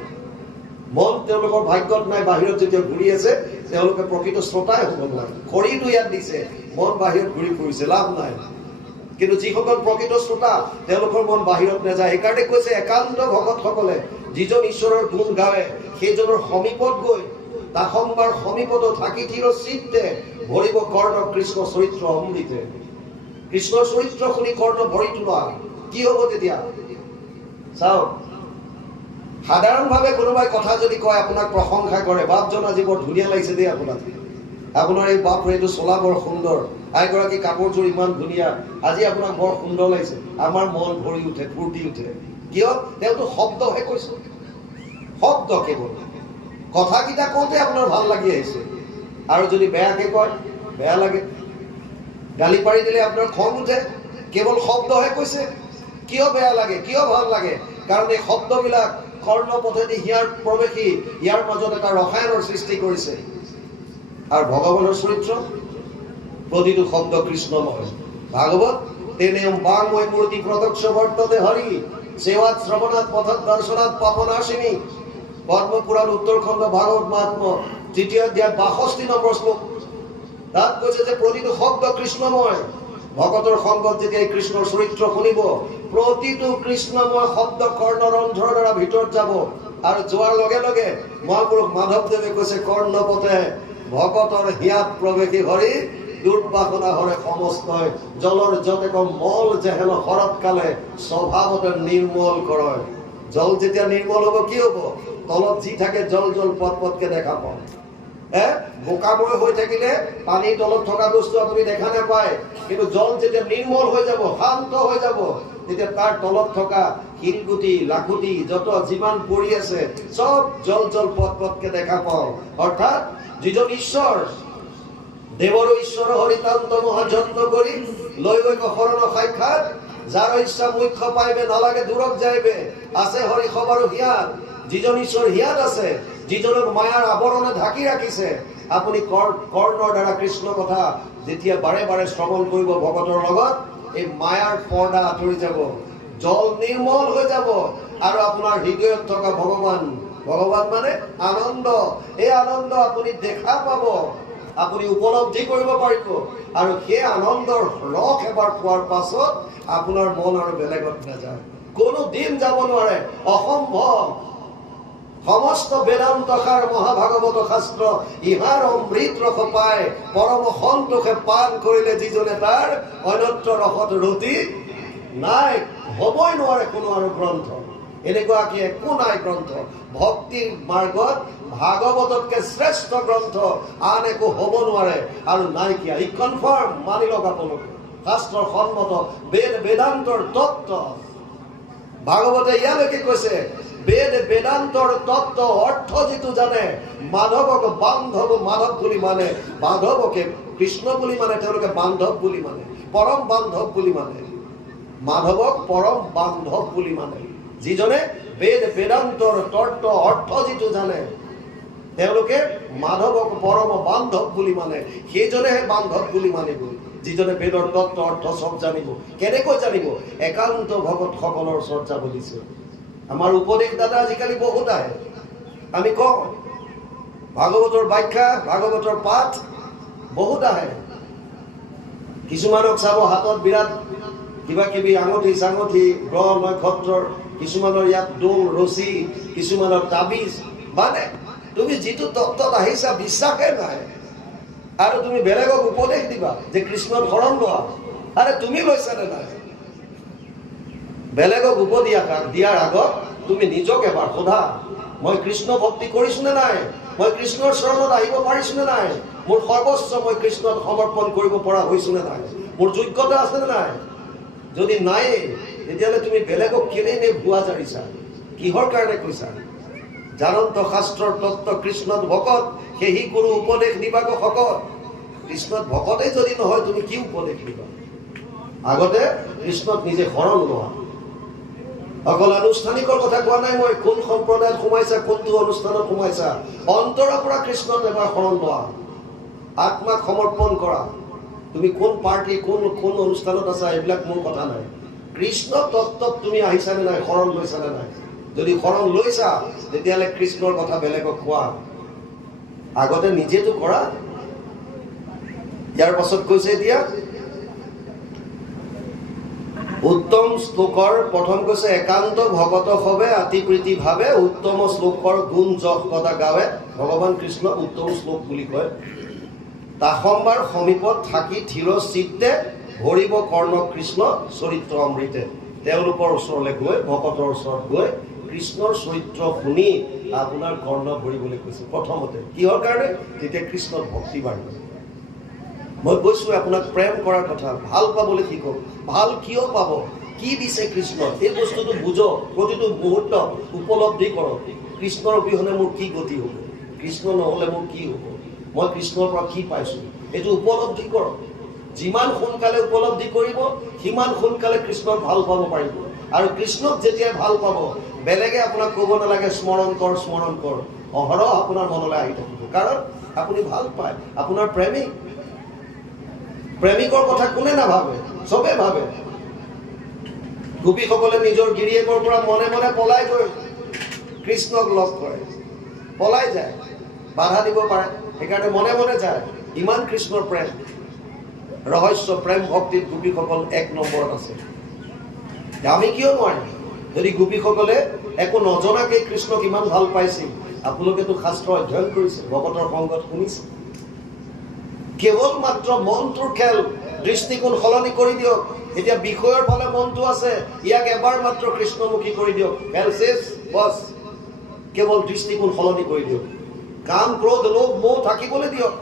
মন তেওঁলোকৰ ভাগ্যত নাই। বাহিৰত যেতিয়া ঘূৰি আছে তেওঁলোকে প্ৰকৃত শ্ৰোতাই হ'ব নোৱাৰে। খৰিটো ইয়াত দিছে, মন বাহিৰত ঘূৰি ফুৰিছে, লাভ নাই। কিন্তু যিসকল প্ৰকৃত শ্ৰোতা তেওঁলোকৰ মন বাহিৰত নাযায়। সেইকাৰণে কৈছে একান্ত ভকতসকলে যিজন ঈশ্বৰৰ গুণ গাৱে সেইজনৰ সমীপত গৈ দাসম্বাৰ সমীপত থাকি থিৰ চিত্তে ভৰিব কৰ্ণ কৃষ্ণ চৰিত্ৰ অমৃতে। কৃষ্ণৰ চৰিত্ৰ শুনি কৰ্ণ ভৰি তোলা, কি হ'ব তেতিয়া? চাওক, সাধাৰণভাৱে কোনোবাই কথা যদি কয় আপোনাক প্ৰশংসা কৰে, বাপজন আজি বৰ ধুনীয়া লাগিছে দেই আপোনাক, আপোনাৰ এই বাপৰে এইটো চোলা বৰ সুন্দৰ, আইগৰাকী কাপোৰযোৰ ইমান ধুনীয়া, আজি আপোনাক বৰ সুন্দৰ লাগিছে, আমাৰ মন ভৰি উঠে, ফূৰ্তি উঠে। কিয়? তেওঁতো শব্দহে কৈছে, শব্দ কেৱল। কথাকেইটা কওঁতে আপোনাৰ ভাল লাগি আহিছে। আৰু যদি বেয়াকে কয়, বেয়া লাগে। গালি পাৰি দিলে আপোনাৰ খং উঠে, কেৱল শব্দহে কৈছে। কিয় বেয়া লাগে, কিয় ভাল লাগে? কাৰণ এই শব্দবিলাক কৰ্ণপথেদি হিয়াৰ প্ৰৱেশী, ইয়াৰ মাজত এটা ৰসায়নৰ সৃষ্টি কৰিছে। আৰু ভগৱানৰ চৰিত্ৰ প্ৰতিটো শব্দ কৃষ্ণময়। ভাগৱত তেনেম বাংময় মূৰ্তি প্ৰত্যক্ষ বৰ্ততে হৰি সেৱাত শ্ৰৱণাত পথত দৰ্শনাত পাপনাশিনী। পদ্মপুৰাণ উত্তৰখণ্ড ভাগৱত মহাত্ম্য ৩য় অধ্যায় ৬২ নম্বৰ শ্লোক। তাত কৈছে যে প্ৰতিটো শব্দ কৃষ্ণময়। ভকতৰ সংগত যেতিয়া কৃষ্ণৰ চৰিত্ৰ শুনিব, প্ৰতিটো কৃষ্ণময় শব্দ কৰ্ণৰন্ধ্ৰৰ দ্বাৰা ভিতৰত যাব। আৰু যোৱাৰ লগে লগে মহাপুৰুষ মাধৱদেৱে কৈছে কৰ্ণপথে ভকতৰ হিয়াত প্ৰৱেশী হৰি দুৰ্বাসনা হৰে সমস্তই জলৰ যতেক মল যেহেন শৰৎকালে স্বভাৱতে নিৰ্মল কৰে। জল যেতিয়া নিৰ্মল হ'ব, কি হ'ব? তলত যি থাকে জল জল পট পটকে দেখা পাওঁ। বোকাময় হৈ থাকিলে পানীৰ তলত থকা বস্তু আপুনি দেখা নাপায়। কিন্তু জল যেতিয়া নিৰ্মল হৈ যাব, শান্ত হৈ যাব, তেতিয়া তাৰ তলত থকা শিলগুটি লাখুটি যত যিমান পৰি আছে চব জল জল পট পটকে দেখা পাওঁ। অৰ্থাৎ যিজন ঈশ্বৰ, দেৱৰ ঈশ্বৰ হৰিতান্ত মহাযত্ন কৰি লৈ গৈ শৰণ সাক্ষাৎ, যাৰ ইচ্ছা মুখ্য পাইবে নালাগে দূৰত যাইবে, আছে হৰি সবাৰো হিয়াত। যিজন ঈশ্বৰ হিয়াত আছে, যিজনক মায়াৰ আৱৰণে ঢাকি ৰাখিছে, আপুনি কৰ্ণৰ দ্বাৰা কৃষ্ণ কথা যেতিয়া বাৰে বাৰে শ্ৰৱণ কৰিব ভকতৰ লগত, এই মায়াৰ পৰ্দা আঁতৰি যাব, জল নিৰ্মল হৈ যাব। আৰু আপোনাৰ হৃদয়ত থকা ভগৱান, ভগৱান মানে আনন্দ, এই আনন্দ আপুনি দেখা পাব, আপুনি উপলব্ধি কৰিব পাৰিব। আৰু সেই আনন্দৰ ৰস এবাৰ পোৱাৰ পাছত আপোনাৰ মন আৰু বেলেগত নাযায়, কোনো দিন যাব নোৱাৰে, অসম্ভৱ। সমস্ত বেদান্ত সাৰ মহাভাগৱত শাস্ত্ৰ ইহাৰ অমৃত ৰস পায়, পৰম সন্তোষে পান কৰিলে যিজনে তাৰ অন্যত্ৰ ৰসত ৰতি নাই। হ'বই নোৱাৰে কোনো আৰু গ্ৰন্থ, এনেকুৱাকে একো নাই গ্ৰন্থ। ভক্তিৰ মাৰ্গত ভাগৱততকে শ্ৰেষ্ঠ গ্ৰন্থ আন একো হ'ব নোৱাৰে আৰু নাইকিয়া। ই কনফাৰ্ম, মানি লওক আপোনালোকে, শাস্ত্ৰৰ সন্মত বেদ বেদান্তৰ তত্ত্ব। ভাগৱতে ইয়ালৈকে কৈছে, বেদ বেদান্তৰ তত্ত্ব অৰ্থ যিটো জানে, মাধৱক বান্ধৱ মাধৱ বুলি মানে, মাধৱকে কৃষ্ণ বুলি মানে, তেওঁলোকে বান্ধৱ বুলি মানে, পৰম বান্ধৱ বুলি মানে, মাধৱক পৰম বান্ধৱ বুলি মানে। যিজনে বেদ বেদান্তৰ তত্ত্ব অৰ্থ যিটো জানে, তেওঁলোকে মাধৱক পৰম বান্ধৱ বুলি মানে, সেইজনেহে বান্ধৱ বুলি মানিব, যিজনে বেদৰ তত্ত্ব অৰ্থ চব জানিব। কেনেকৈ জানিব? একান্ত ভকত সকলৰ ওচৰত যাব দিছে। আমাৰ উপদেশ দাদা আজিকালি বহুত আহে, আমি কওঁ ভাগৱতৰ ব্যাখ্যা, ভাগৱতৰ পাঠ বহুত আহে। কিছুমানক চাব হাতত বিৰাট কিবা কিবি আঙঠি চাঙঠি, গ্ৰহ নক্ষত্ৰৰ, কিছুমানৰ ইয়াত দোল ৰছী, কিছুমানৰ তাবিজ। মানে তুমি যিটো তত্ত্বত আহিছা বিশ্বাসে নাই, আৰু তুমি বেলেগক উপদেশ দিবা যে কৃষ্ণৰ শৰণ লোৱা। আৰে তুমি লৈছানে নাই? বেলেগক দিয়াৰ আগত তুমি নিজক এবাৰ সোধা, মই কৃষ্ণ ভক্তি কৰিছো নে নাই? মই কৃষ্ণৰ চৰণত আহিব পাৰিছো নে নাই? মোৰ সৰ্বস্ব মই কৃষ্ণত সমৰ্পণ কৰিব পৰা হৈছো নে নাই? মোৰ যোগ্যতা আছে নে নাই? যদি নাই তেতিয়াহ'লে তুমি বেলেগক কেলেই নে ভুৱা জাৰিছা, কিহৰ কাৰণে কৈছা? জানন্ত শাস্ত্ৰৰ তত্ত্ব কৃষ্ণত ভকত, সেহি গুৰু উপদেশ দিবাক শকত। কৃষ্ণত ভকতেই যদি নহয় তুমি কি উপদেশ দিবা? আগতে কৃষ্ণত নিজে শৰণ লোৱা। অকল আনুষ্ঠানিকৰ কথা কোৱা নাই মই, কোন সম্প্ৰদায়ত সোমাইছা, কোনটো অনুষ্ঠানত সোমাইছা, অন্তৰৰ পৰা কৃষ্ণত এবাৰ শৰণ লোৱা, আত্মাক সমৰ্পণ কৰা। তুমি কোন পাৰ্টি, কোন অনুষ্ঠানত আছা, এইবিলাক মোৰ কথা নাই। কৃষ্ণ তত্ত্বত তুমি আহিছানে নাই, শৰণ লৈছানে নাই? যদি শৰণ লৈছা তেতিয়াহ'লে কৃষ্ণৰ কথা বেলেগক কোৱা, আগতে নিজেতো কৰা। ইয়াৰ পাছত কৈছে এতিয়া উত্তম শ্লোকৰ প্ৰথম কৈছে একান্ত ভকত সবে আতি প্ৰীতি ভাৱে উত্তম শ্লোকৰ গুণ যশ কদা গাৱে। ভগৱান কৃষ্ণ উত্তম শ্লোক বুলি কয়। তাসম্বাৰ সমীপত থাকি থিৰ চিত্তে ভৰিব কৰ্ণ কৃষ্ণ চৰিত্ৰ অমৃতে। তেওঁলোকৰ ওচৰলৈ গৈ, ভকতৰ ওচৰত গৈ কৃষ্ণৰ চৰিত্ৰ শুনি আপোনাৰ কৰ্ণ ভৰিবলৈ কৈছে। প্ৰথমতে কিহৰ কাৰণে? তেতিয়া কৃষ্ণৰ ভক্তি বাঢ়িব। মই কৈছো আপোনাক প্ৰেম কৰাৰ কথা, ভাল পাবলৈ শিকক। ভাল কিয় পাব, কি দিছে কৃষ্ণ, এই বস্তুটো বুজক, প্ৰতিটো মুহূৰ্ত উপলব্ধি কৰক। কৃষ্ণৰ অবিহনে মোৰ কি গতি হ'ব, কৃষ্ণ নহ'লে মোৰ কি হ'ব, মই কৃষ্ণৰ পৰা কি পাইছো, এইটো উপলব্ধি কৰক। যিমান সোনকালে উপলব্ধি কৰিব সিমান সোনকালে কৃষ্ণক ভাল পাব পাৰিব। আৰু কৃষ্ণক যেতিয়া ভাল পাব বেলেগে আপোনাক ক'ব নালাগে স্মৰণ কৰ স্মৰণ কৰ, অহৰহ আপোনাৰ মনলৈ আহি থাকিব, কাৰণ আপুনি ভাল পায়, আপোনাৰ প্ৰেমিক। প্ৰেমিকৰ কথা কোনে নাভাবে, চবে ভাবে। গোপীসকলে নিজৰ গিৰিয়েকৰ পৰা মনে মনে পলাই গৈ কৃষ্ণক লগ কৰে, পলাই যায়, বাধা দিব পাৰে, সেইকাৰণে মনে মনে যায়। ইমান কৃষ্ণৰ প্ৰেম, ৰহস্য প্ৰেম ভক্তিত গোপীসকল এক নম্বৰত আছে। আমি কিয় নোৱাৰিম? যদি গোপীসকলে একো নজনাকে কৃষ্ণক ইমান ভাল পাইছিল, আপোনালোকেতো শাস্ত্ৰ অধ্যয়ন কৰিছে, ভকতৰ সংগত শুনিছে। কেৱল মাত্ৰ মনটোৰ খেল, দৃষ্টিকোণ সলনি কৰি দিয়ক। এতিয়া বিষয়ৰ ফালে মনটো আছে, ইয়াক এবাৰ মাত্ৰ কৃষ্ণমুখী কৰি দিয়ক, খেল শেষ, বছ। কেৱল দৃষ্টিকোণ সলনি কৰি দিয়ক। কাম ক্ৰোধ লোভ মোহ থাকিবলৈ দিয়ক।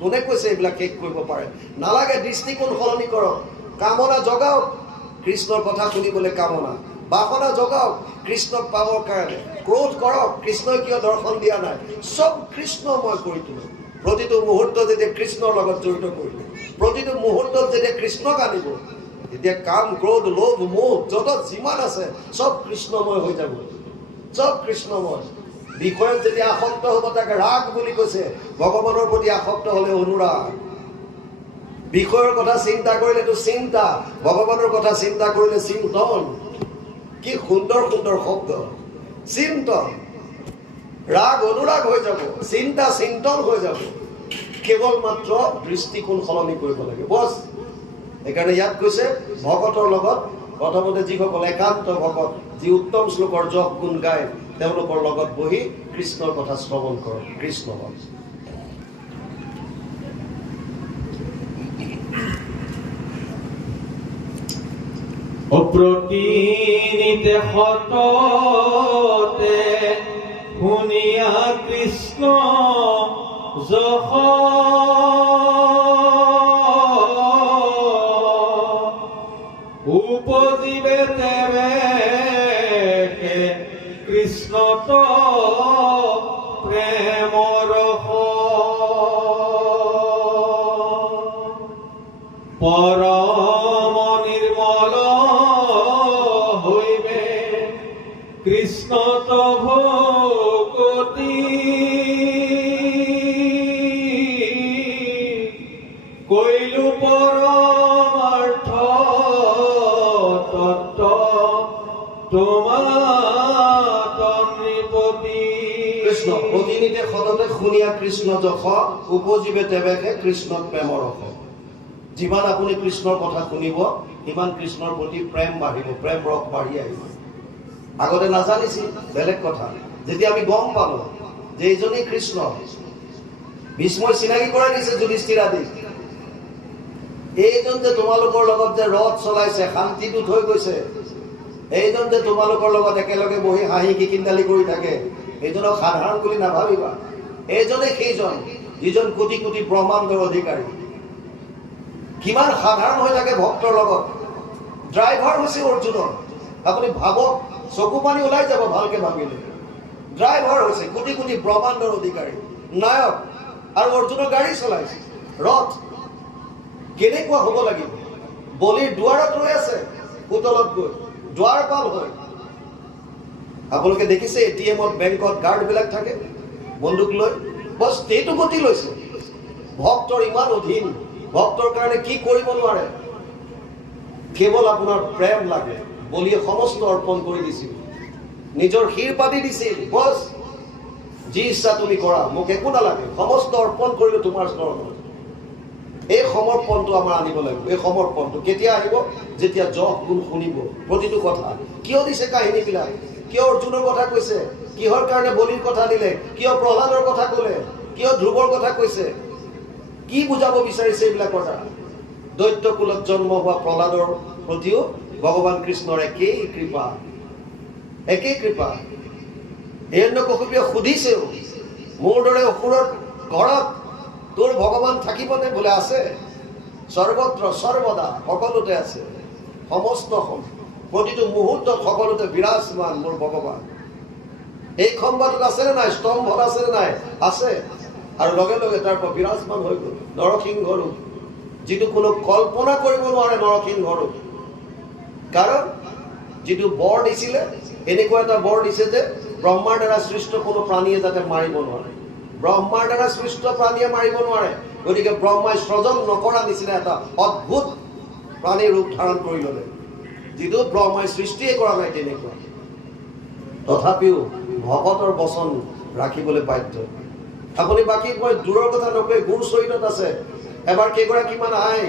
কোনে কৈছে এইবিলাক শেষ কৰিব পাৰে? নালাগে, দৃষ্টিকোণ সলনি কৰক। কামনা জগাওক, কৃষ্ণৰ কথা শুনিবলৈ কামনা। বাসনা জগাওক, কৃষ্ণক পাবৰ কাৰণে। ক্ৰোধ কৰক, কৃষ্ণই কিয় দৰ্শন দিয়া নাই, চব কৃষ্ণময় কৰি তোলক। প্ৰতিটো মুহূৰ্ত যেতিয়া কৃষ্ণৰ লগত জড়িত কৰিব, প্ৰতিটো মুহূৰ্তত যেতিয়া কৃষ্ণক আনিব, তেতিয়া কাম ক্ৰোধ লোভ মোহ যত যিমান আছে চব কৃষ্ণময় হৈ যাব, চব কৃষ্ণময়। বিষয়ত যেতিয়া আসক্ত হ'ব তাকে ৰাগ বুলি কৈছে। ভগৱানৰ প্ৰতি আসক্ত হ'লে অনুৰাগ। বিষয়ৰ কথা চিন্তা কৰিলেতো চিন্তা, ভগৱানৰ কথা চিন্তা কৰিলে চিন্তন। কি সুন্দৰ সুন্দৰ শব্দ, চিন্তন। ৰাগ অনুৰাগ হৈ যাব, চিন্তা চিন্তন হৈ যাব। কেৱল মাত্ৰ দৃষ্টিকোণ সলনি কৰিব লাগে, বছ। সেইকাৰণে ইয়াত কৈছে ভকতৰ লগত প্ৰথমতে যিসকল একান্ত ভকত, যি উত্তম শ্লোকৰ যশ গুণ গায়, তেওঁলোকৰ লগত বহি কৃষ্ণৰ কথা শ্ৰৱণ কৰক। কৃষ্ণ অপ্ৰতিনিতে সততে শুনিয়া কৃষ্ণ যশ উপজীৱে তেৱে কৃষ্ণত প্ৰেমৰ পৰম নিৰ্মল হইবে কৃষ্ণত ভকতি কৈলু পৰমাৰ্থ তত্ত্ব তোমাত নৃপতি। কৃষ্ণ প্ৰতিনিতে সততে শুনিয়া কৃষ্ণ যশ উপজীৱে তেৱেকে কৃষ্ণত প্ৰেমৰ ৰস। যিমান আপুনি কৃষ্ণৰ কথা শুনিব সিমান কৃষ্ণৰ প্ৰতি প্ৰেম বাঢ়িব, প্ৰেম ৰস বাঢ়ি আহিব। আগতে নাজানিছিল বেলেগ কথা, যেতিয়া আমি গম পালো যে এইজনেই কৃষ্ণ, ভীষ্মই চিনাকি কৰাই দিছে যুধিষ্ঠিৰ আদি, এইজন যে তোমালোকৰ লগত যে ৰথ চলাইছে, শান্তিটো থৈ গৈছে, এইজন যে তোমালোকৰ লগত একেলগে বহি হাঁহি কিকিন্দালি কৰি থাকে, এইজনক সাধাৰণ বুলি নাভাবিবা। এইজনে সেইজন যিজন কোটি কোটি ব্ৰহ্মাণ্ডৰ অধিকাৰী। কিমান সাধাৰণ হৈ থাকে ভক্তৰ লগত, ড্ৰাইভাৰ হৈছে অৰ্জুনৰ। আপুনি ভাবক, চকু পানী ওলাই যাব ভালকে ভাবিলে। ড্ৰাইভাৰ হৈছে কোটি কোটি ব্ৰহ্মাণ্ডৰ অধিকাৰী, নায়ক, আৰু অৰ্জুনৰ গাড়ী চলাইছে, ৰথ। কেনেকুৱা হ'ব লাগিব? বলিৰ দুৱাৰত ৰৈ আছে, হোটেলত গৈ দুৱাৰপাল হয়। আপোনালোকে দেখিছে এটিএমত, বেংকত গাৰ্ডবিলাক থাকে বন্দুক লৈ, বছ সেইটো গতি লৈছে। ভক্তৰ ইমান অধীন, ভক্তৰ কাৰণে কি কৰিব নোৱাৰে। কেৱল আপোনাৰ প্ৰেম লাগে। বলিয়ে সমস্ত অৰ্পণ কৰি দিছিল, নিজৰ শিৰ পাতি দিছিল। বছ যি ইচ্ছা তুমি কৰা, মোক একো নালাগে, সমস্ত অৰ্পণ কৰিলো তোমাৰ চৰণত। এই সমৰ্পণটো আমাৰ আনিব লাগিব। এই সমৰ্পণটো কেতিয়া আহিব? যেতিয়া যশ গুণ শুনিব প্ৰতিটো কথা। কিয় দিছে কাহিনীবিলাক? কিয় অৰ্জুনৰ কথা কৈছে? কিহৰ কাৰণে বলিৰ কথা দিলে? কিয় প্ৰহ্লাদৰ কথা ক'লে? কিয় ধ্ৰুৱৰ কথা কৈছে? কি বুজাব বিচাৰিছে এইবিলাকৰ দ্বাৰা? দৈত্য কুলত জন্ম হোৱা প্ৰহ্লাদৰ প্ৰতিও ভগৱান কৃষ্ণৰ একেই কৃপা, একেই কৃপা। হিৰণ্যকশিপুৱে সুধিছেও, মোৰ দৰে অসুৰৰ ঘৰত তোৰ ভগৱান থাকিবনে? বোলে আছে, সৰ্বত্ৰ সৰ্বদা সকলোতে আছে, সমস্ত প্ৰতিটো মুহূৰ্তত সকলোতে বিৰাজমান মোৰ ভগৱান। এই খম্বাটোত আছেনে নাই? স্তম্ভত আছেনে নাই? আছে। আৰু লগে লগে তাৰ পৰা বিৰাজমান হৈ গ'ল নৰসিংহ ৰূপ, যিটো কোনো কল্পনা কৰিব নোৱাৰে নৰসিংহ ৰূপ। কাৰণ যিটো বৰ দিছিলে, এনেকুৱা এটা বৰ দিছে যে ব্ৰহ্মাৰ দ্বাৰা সৃষ্ট কোনো প্ৰাণীয়ে যাতে মাৰিব নোৱাৰে। ব্ৰহ্মাৰ দ্বাৰা সৃষ্ট প্ৰাণীয়ে মাৰিব নোৱাৰে। গতিকে ব্ৰহ্মাই সৃজন নকৰা নিচিনা এটা অদ্ভুত প্ৰাণীৰ ৰূপ ধাৰণ কৰি ল'লে, যিটো ব্ৰহ্মাই সৃষ্টিয়ে কৰা নাই তেনেকুৱা। তথাপিও ভকতৰ বচন ৰাখিবলৈ বাধ্য। আপুনি বাকী মই দূৰৰ কথা নকয়, গুৰু চৰিতত আছে। এবাৰ কেইগৰাকীমান আই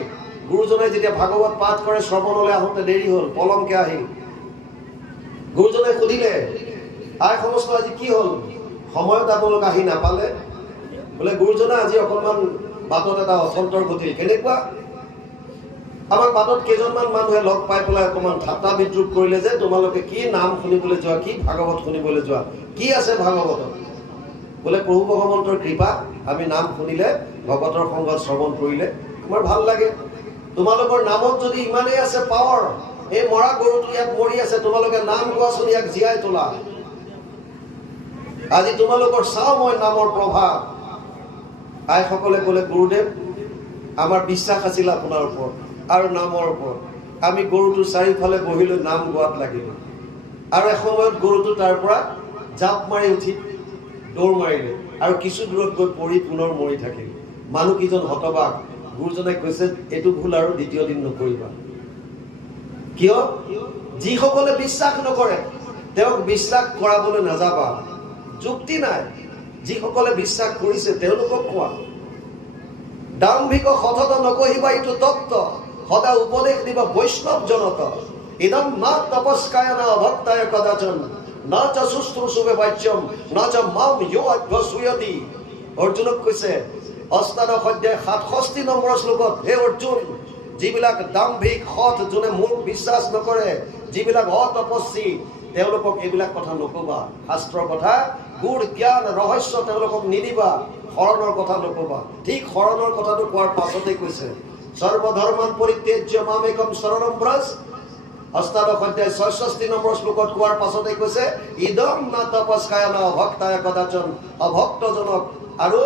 গুৰুজনাই যেতিয়া ভাগৱত পাঠ কৰে, শ্ৰৱণলৈ আহোঁতে দেৰি হ'ল, পলমকে আহিল। গুৰুজনাই সুধিলে, আই সমস্ত আজি কি হ'ল? সময়ত আপোনালোক আহি নাপালে? বোলে গুৰুজনা আজি অকণমান বাটত এটা অচন্তৰ ঘটিল। কেনেকুৱা? আমাক বাটত কেইজনমান মানুহে লগ পাই পেলাই অকণমান ঠাট্টা বিদ্ৰূপ কৰিলে যে তোমালোকে কি নাম শুনিবলৈ যোৱা, কি ভাগৱত শুনিবলৈ যোৱা, কি আছে ভাগৱতত? বোলে প্ৰভু ভগৱন্তৰ কৃপা, আমি নাম শুনিলে, ভগৱতৰ সংগত শ্ৰৱণ কৰিলে আমাৰ ভাল লাগে। তোমালোকৰ নামত যদি ইমানেই আছে পাৱাৰ, এই মৰা গৰুটো ইয়াত মৰি আছে, তোমালোকে নাম গোৱাচোন, ইয়াক জীয়াই তোলা। আজি তোমালোকৰ চাওঁ মই নামৰ প্ৰভাৱ। আইসকলে ক'লে, গুৰুদেৱ আমাৰ বিশ্বাস আছিল আপোনাৰ ওপৰত আৰু নামৰ ওপৰত। আমি গৰুটোৰ চাৰিওফালে বহি লৈ নাম গোৱাত লাগিলো। আৰু এসময়ত গৰুটো তাৰ পৰা জাপ মাৰি উঠি দৌৰ মাৰিলে আৰু কিছু দূৰত গৈ পৰি পুনৰ মৰি থাকিল। মানুহকেইজন হতবাক। গুৰুজনাই কৈছে, এইটো ভুল আৰু দ্বিতীয় দিন নকৰিবা। কিয়? যিসকলে বিশ্বাস নকৰে তেওঁক বিশ্বাস কৰাবলৈ নাযাবা, যুক্তি নাই। যিসকলে বিশ্বাস কৰিছে তেওঁলোকক কোৱা। দাম্ভিক সতত নকহিবা এইটো তত্ত্ব, সদা উপদেশ দিবা বৈষ্ণৱ জনত। ইদম মা তপস্কায় না অভক্তায় কদাচন, না চ শুশ্ৰূষুবে বাচ্যম, না চ মাম ইয়ো অভ্যসূয়তি। অৰ্জুনক কৈছে অষ্টাদশ অধ্যায় 67 নম্বৰ শ্লোকত, হে অৰ্জুন, যিবিলাক দাম্ভিক সৎ, যোনে মোক বিশ্বাস নকৰে, যিবিলাক অতপস্বী, তেওঁলোকক এইবিলাক কথা নকবা। শাস্ত্ৰৰ কথা, গুড় জ্ঞান ৰহস্য তেওঁলোকক নিদিবা। শৰণৰ কথা নকবা। ঠিক শৰণৰ কথাটো কোৱাৰ পাছতে কৈছে, সৰ্বধৰ্মান পৰিত্যাজ্য মামেকম শৰণম ব্ৰজ। অষ্টাদশ অধ্যায় 66 নম্বৰ শ্লোকত কোৱাৰ পাছতে কৈছে, ইদম না তপস্কায় না অভক্তায় কদাচন। অভক্তজনক আৰু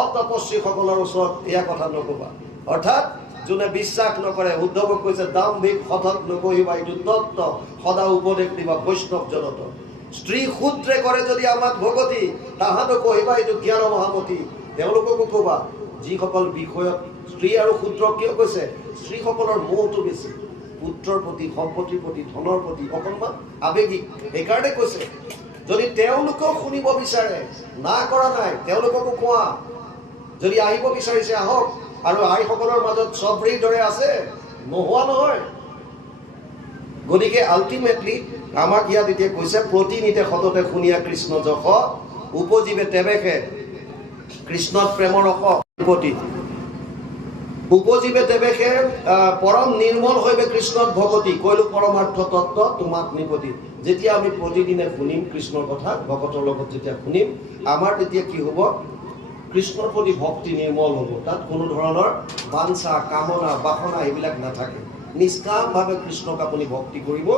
অতপস্বীসকলৰ ওচৰত এয়া কথা নকবা। অৰ্থাৎ যোনে বিশ্বাস নকৰে, উদ্ধৱক কৈছে দাম্ভিক সতত নকহিবা এইটো তত্ত্ব, সদা উপদেশ দিবা বৈষ্ণৱ জনত। স্ত্ৰী শূদ্ৰে কৰে যদি আমাক ভগতি, তাহাঁতো কহিবা এইটো জ্ঞান মহামতি। তেওঁলোককো কবা। যিসকল বিষয়ত স্ত্ৰী আৰু শূদ্ৰক কিয় কৈছে? স্ত্ৰীসকলৰ মোহটো বেছি, পুত্ৰৰ প্ৰতি, সম্পত্তিৰ প্ৰতি, ধনৰ প্ৰতি অকণমান আৱেগিক। সেইকাৰণে কৈছে, যদি তেওঁলোকেও শুনিব বিচাৰে, না কৰা নাই, তেওঁলোককো কোৱা। যদি আহিব বিচাৰিছে আহক। আৰু আইসকলৰ মাজত চবৰিৰ দৰে আছে, নোহোৱা নহয়। গতিকে আল্টিমেটলি আমাক ইয়াত এতিয়া কৈছে, প্ৰতিনিতে সততে শুনিয়া কৃষ্ণ যশ, উপজীৱে তেৱেশে কৃষ্ণত প্ৰেমৰ ৰস উপতি। উপজীৱে তেৱেশে পৰম নিৰ্মল হৈবে কৃষ্ণত ভগতি। কৈলো পৰমাৰ্থ তত্ত্ব তোমাক নিপতি। যেতিয়া আমি প্ৰতিদিনে শুনিম কৃষ্ণৰ কথা, ভকতৰ লগত যেতিয়া শুনিম, আমাৰ তেতিয়া কি হ'ব? কৃষ্ণৰ প্ৰতি ভক্তি নিৰ্মল হ'ব। তাত কোনো ধৰণৰ বাঞ্ছা, কামনা, বাসনা এইবিলাক নাথাকে। নিষ্কামভাৱে কৃষ্ণক আপুনি ভক্তি কৰিব।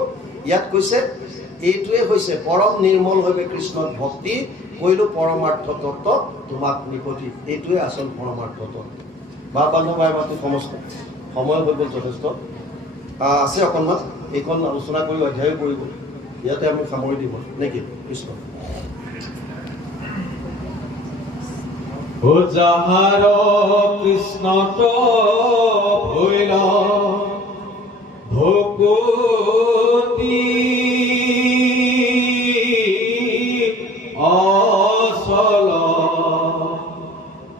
ইয়াত কৈছে এইটোৱে হৈছে পৰম নিৰ্মলভাৱে কৃষ্ণত ভক্তি কৰিলো পৰমাৰ্থ তত্ত্ব তোমাক নিপতি। এইটোৱে আচল পৰমাৰ্থ তত্ত্ব। বা বান্ধৱ ভাই মাতো সমস্ত সময় হৈ গ'ল যথেষ্ট আছে অকণমান এইখন আলোচনা কৰি অধ্যায় কৰিব। ইয়াতে আমি সামৰি দিব নেকি? কৃষ্ণ ও যাহাৰ কৃষ্ণত ভৈল ভকতি অচল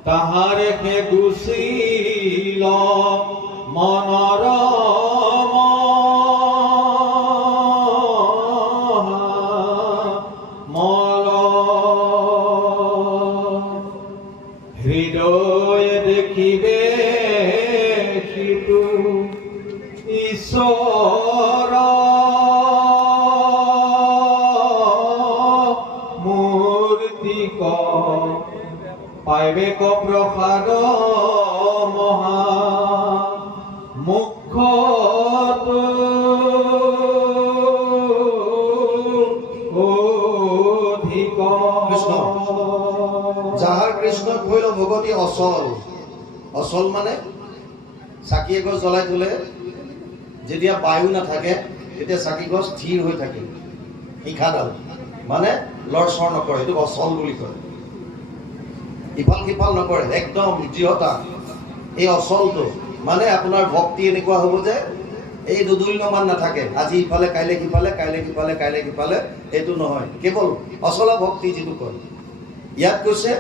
তাহাৰে সে গুচিল মনৰ মল হৃদয় দেখিবে সিটো ঈশ্বৰ মূৰ্তিক পাইবে প্ৰসাদ মহা মুখত অধিক। কৃষ্ণ যাহাৰ কৃষ্ণত ভৈল ভগতি অচল। অচল মানে চাকি এগছ জ্বলাই থলে যেতিয়া বায়ু নাথাকে তেতিয়া চাকি গছ স্থিৰ হৈ থাকে। শিখাডাল মানে লৰচৰ নকৰে, এইটো অচল বুলি কয়। ইফাল সিফাল নকৰে, একদম দৃঢ়তা। এই অচলটো মানে আপোনাৰ ভক্তি এনেকুৱা হ'ব যে এই দুদুল্যমান নাথাকে, আজি ইফালে কাইলৈ সিফালে, কাইলৈ সিফালে, কাইলৈ সিফালে, এইটো নহয়। কেৱল অচলা ভক্তি যিটো কয়। ইয়াত কৈছে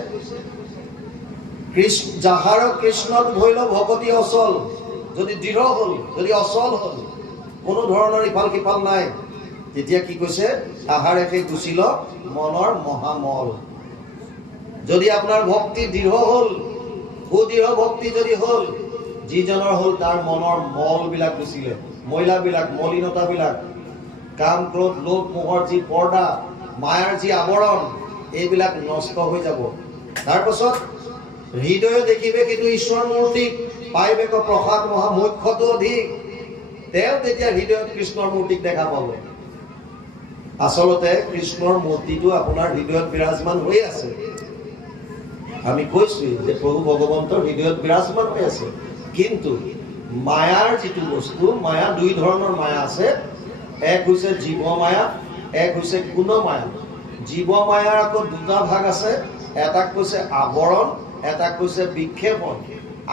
যাহাৰ কৃষ্ণত ভৈল ভকতি অচল। যদি দৃঢ় হ'ল, যদি অচল হ'ল, কোনো ধৰণৰ ইফাল সিফাল নাই, তেতিয়া কি কৈছে? তাহাৰে সেই গুচিল মনৰ মহামল। যদি আপোনাৰ ভক্তি দৃঢ় হ'ল, সুদৃঢ় ভক্তি যদি হ'ল, যিজনৰ হ'ল তাৰ মনৰ মলবিলাক গুচিলে, মইলাবিলাক, মলিনতাবিলাক, কাম ক্ৰোধ লোভ মোহৰ যি পৰ্দা, মায়াৰ যি আৱৰণ, এইবিলাক নষ্ট হৈ যাব। তাৰপাছত হৃদয় দেখিবে কিন্তু ঈশ্বৰ মূৰ্তিক পাইবে প্ৰসাদ মহা মুখ্যটো অধিক। তেওঁ তেতিয়া হৃদয়ত কৃষ্ণৰ মূৰ্তিক দেখা পাব। আচলতে কৃষ্ণৰ মূৰ্তিটো আপোনাৰ হৃদয়ত বিৰাজমান হৈ আছে। আমি কৈছোঁ যে প্ৰভু ভগৱন্তৰ হৃদয়ত বিৰাজমান হৈ আছে। কিন্তু মায়াৰ যিটো বস্তু, মায়া দুই ধৰণৰ মায়া আছে। এক হৈছে জীৱ মায়া, এক হৈছে গুণ মায়া। জীৱ মায়াৰ আকৌ দুটা ভাগ আছে, এটাক কৈছে আৱৰণ, এটাক কৈছে বিক্ষেপণ।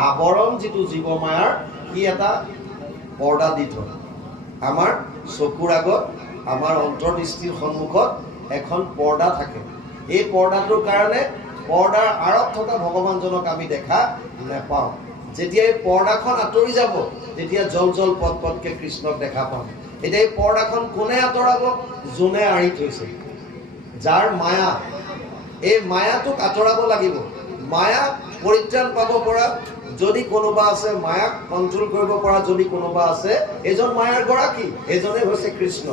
আৱৰণ যিটো জীৱ মায়াৰ, সি এটা পৰ্দা দি থয়। আমাৰ চকুৰ আগত, আমাৰ অন্তৰ্দৃষ্টিৰ সন্মুখত এখন পৰ্দা থাকে। এই পৰ্দাটোৰ কাৰণে পৰ্দাৰ আঁৰত থকা ভগৱানজনক আমি দেখা নাপাওঁ। যেতিয়া এই পৰ্দাখন আঁতৰি যাব, তেতিয়া জল জল পট পটকৈ কৃষ্ণক দেখা পাম। এতিয়া এই পৰ্দাখন কোনে আঁতৰাব? যোনে আঁৰি থৈছে, যাৰ মায়া। এই মায়াটোক আঁতৰাব লাগিব। মায়া পৰিত্ৰাণ পাব পৰা যদি কোনোবা আছে, মায়াক কণ্ট্ৰল কৰিব পৰা যদি কোনোবা আছে, এজন মায়াৰ গৰাকী, এজনে হৈছে কৃষ্ণ।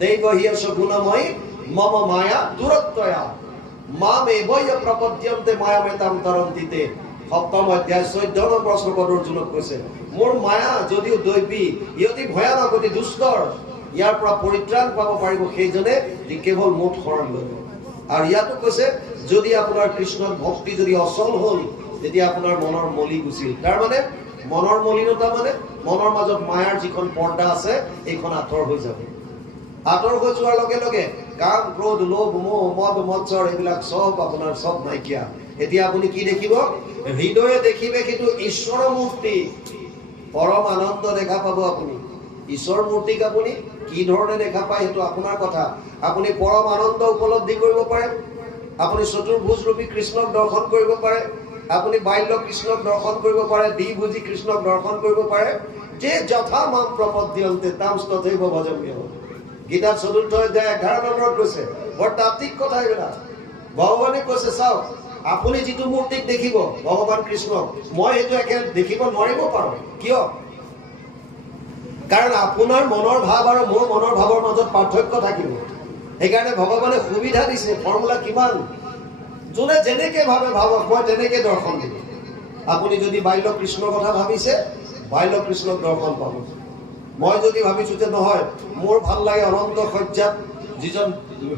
দৈৱহীয় সগুণময়ী মম মায়া দূৰত্বয়া মাম এবয় প্ৰপদ্যন্তে মায়া মেতাম তৰন্তিতে। সপ্তম অধ্যায় 14 নম্বৰ শ্লোকত অৰ্জুনক কৈছে, মোৰ মায়া যদিও দৈৱী, ই অতি ভয়ানক, অতি দুষ্টৰ, ইয়াৰ পৰা পৰিত্ৰাণ পাব পাৰিব সেইজনে কেৱল মোক শৰণ ল'ব। আৰু ইয়াতো কৈছে যদি আপোনাৰ কৃষ্ণৰ ভক্তি যদি অচল হ'ল, তেতিয়া আপোনাৰ মনৰ মলি গুচিল। তাৰমানে মনৰ মলিনতা মানে মনৰ মাজত মায়াৰ যিখন পৰ্দা আছে, এইখন আঁতৰ হৈ যাব। আঁতৰ হৈ যোৱাৰ লগে লগে কাম ক্ৰোধ লোভ মোহ মদ মৎসৰ এইবিলাক চব আপোনাৰ চব নাইকিয়া। এতিয়া আপুনি কি দেখিব? হৃদয়ে দেখিবে কিন্তু ঈশ্বৰৰ মূৰ্তি। পৰম আনন্দ দেখা পাব আপুনি। ঈশ্বৰ মূৰ্তিক আপুনি কি ধৰণে দেখা পায় সেইটো আপোনাৰ কথা। আপুনি পৰম আনন্দ উপলব্ধি কৰিব পাৰে, আপুনি চতুৰ্ভুজ ৰূপী কৃষ্ণক দৰ্শন কৰিব পাৰে, আপুনি বাল্য কৃষ্ণক দৰ্শন কৰিব পাৰে, দ্বিভুজী কৃষ্ণক দৰ্শন কৰিব পাৰে। যে যথা মাম প্ৰপদ্যন্তে তাম তথৈব ভজম্যহম। গীতাত 4th অধ্যায় 11 নম্বৰত কৈছে। বৰ তাত্ত্বিক কথা এইবিলাক। ভগৱানে কৈছে চাওক, আপুনি যিটো মূৰ্তিক দেখিব ভগৱান কৃষ্ণক, মই সেইটো একে দেখিব নোৱাৰিব পাৰোঁ। কিয়? কাৰণ আপোনাৰ মনৰ ভাৱ আৰু মোৰ মনৰ ভাৱৰ মাজত পাৰ্থক্য থাকিব। সেইকাৰণে ভগৱানে সুবিধা দিছে। ফৰ্মুলা কিমান? যোনে যেনেকে ভাবে ভাবক, মই তেনেকে দৰ্শন দিম। আপুনি যদি বাল্য কৃষ্ণৰ কথা ভাবিছে, বাল্য কৃষ্ণক দৰ্শন পাব। মই যদি ভাবিছোঁ যে নহয় মোৰ ভাল লাগে অনন্ত সজ্জাত যিজন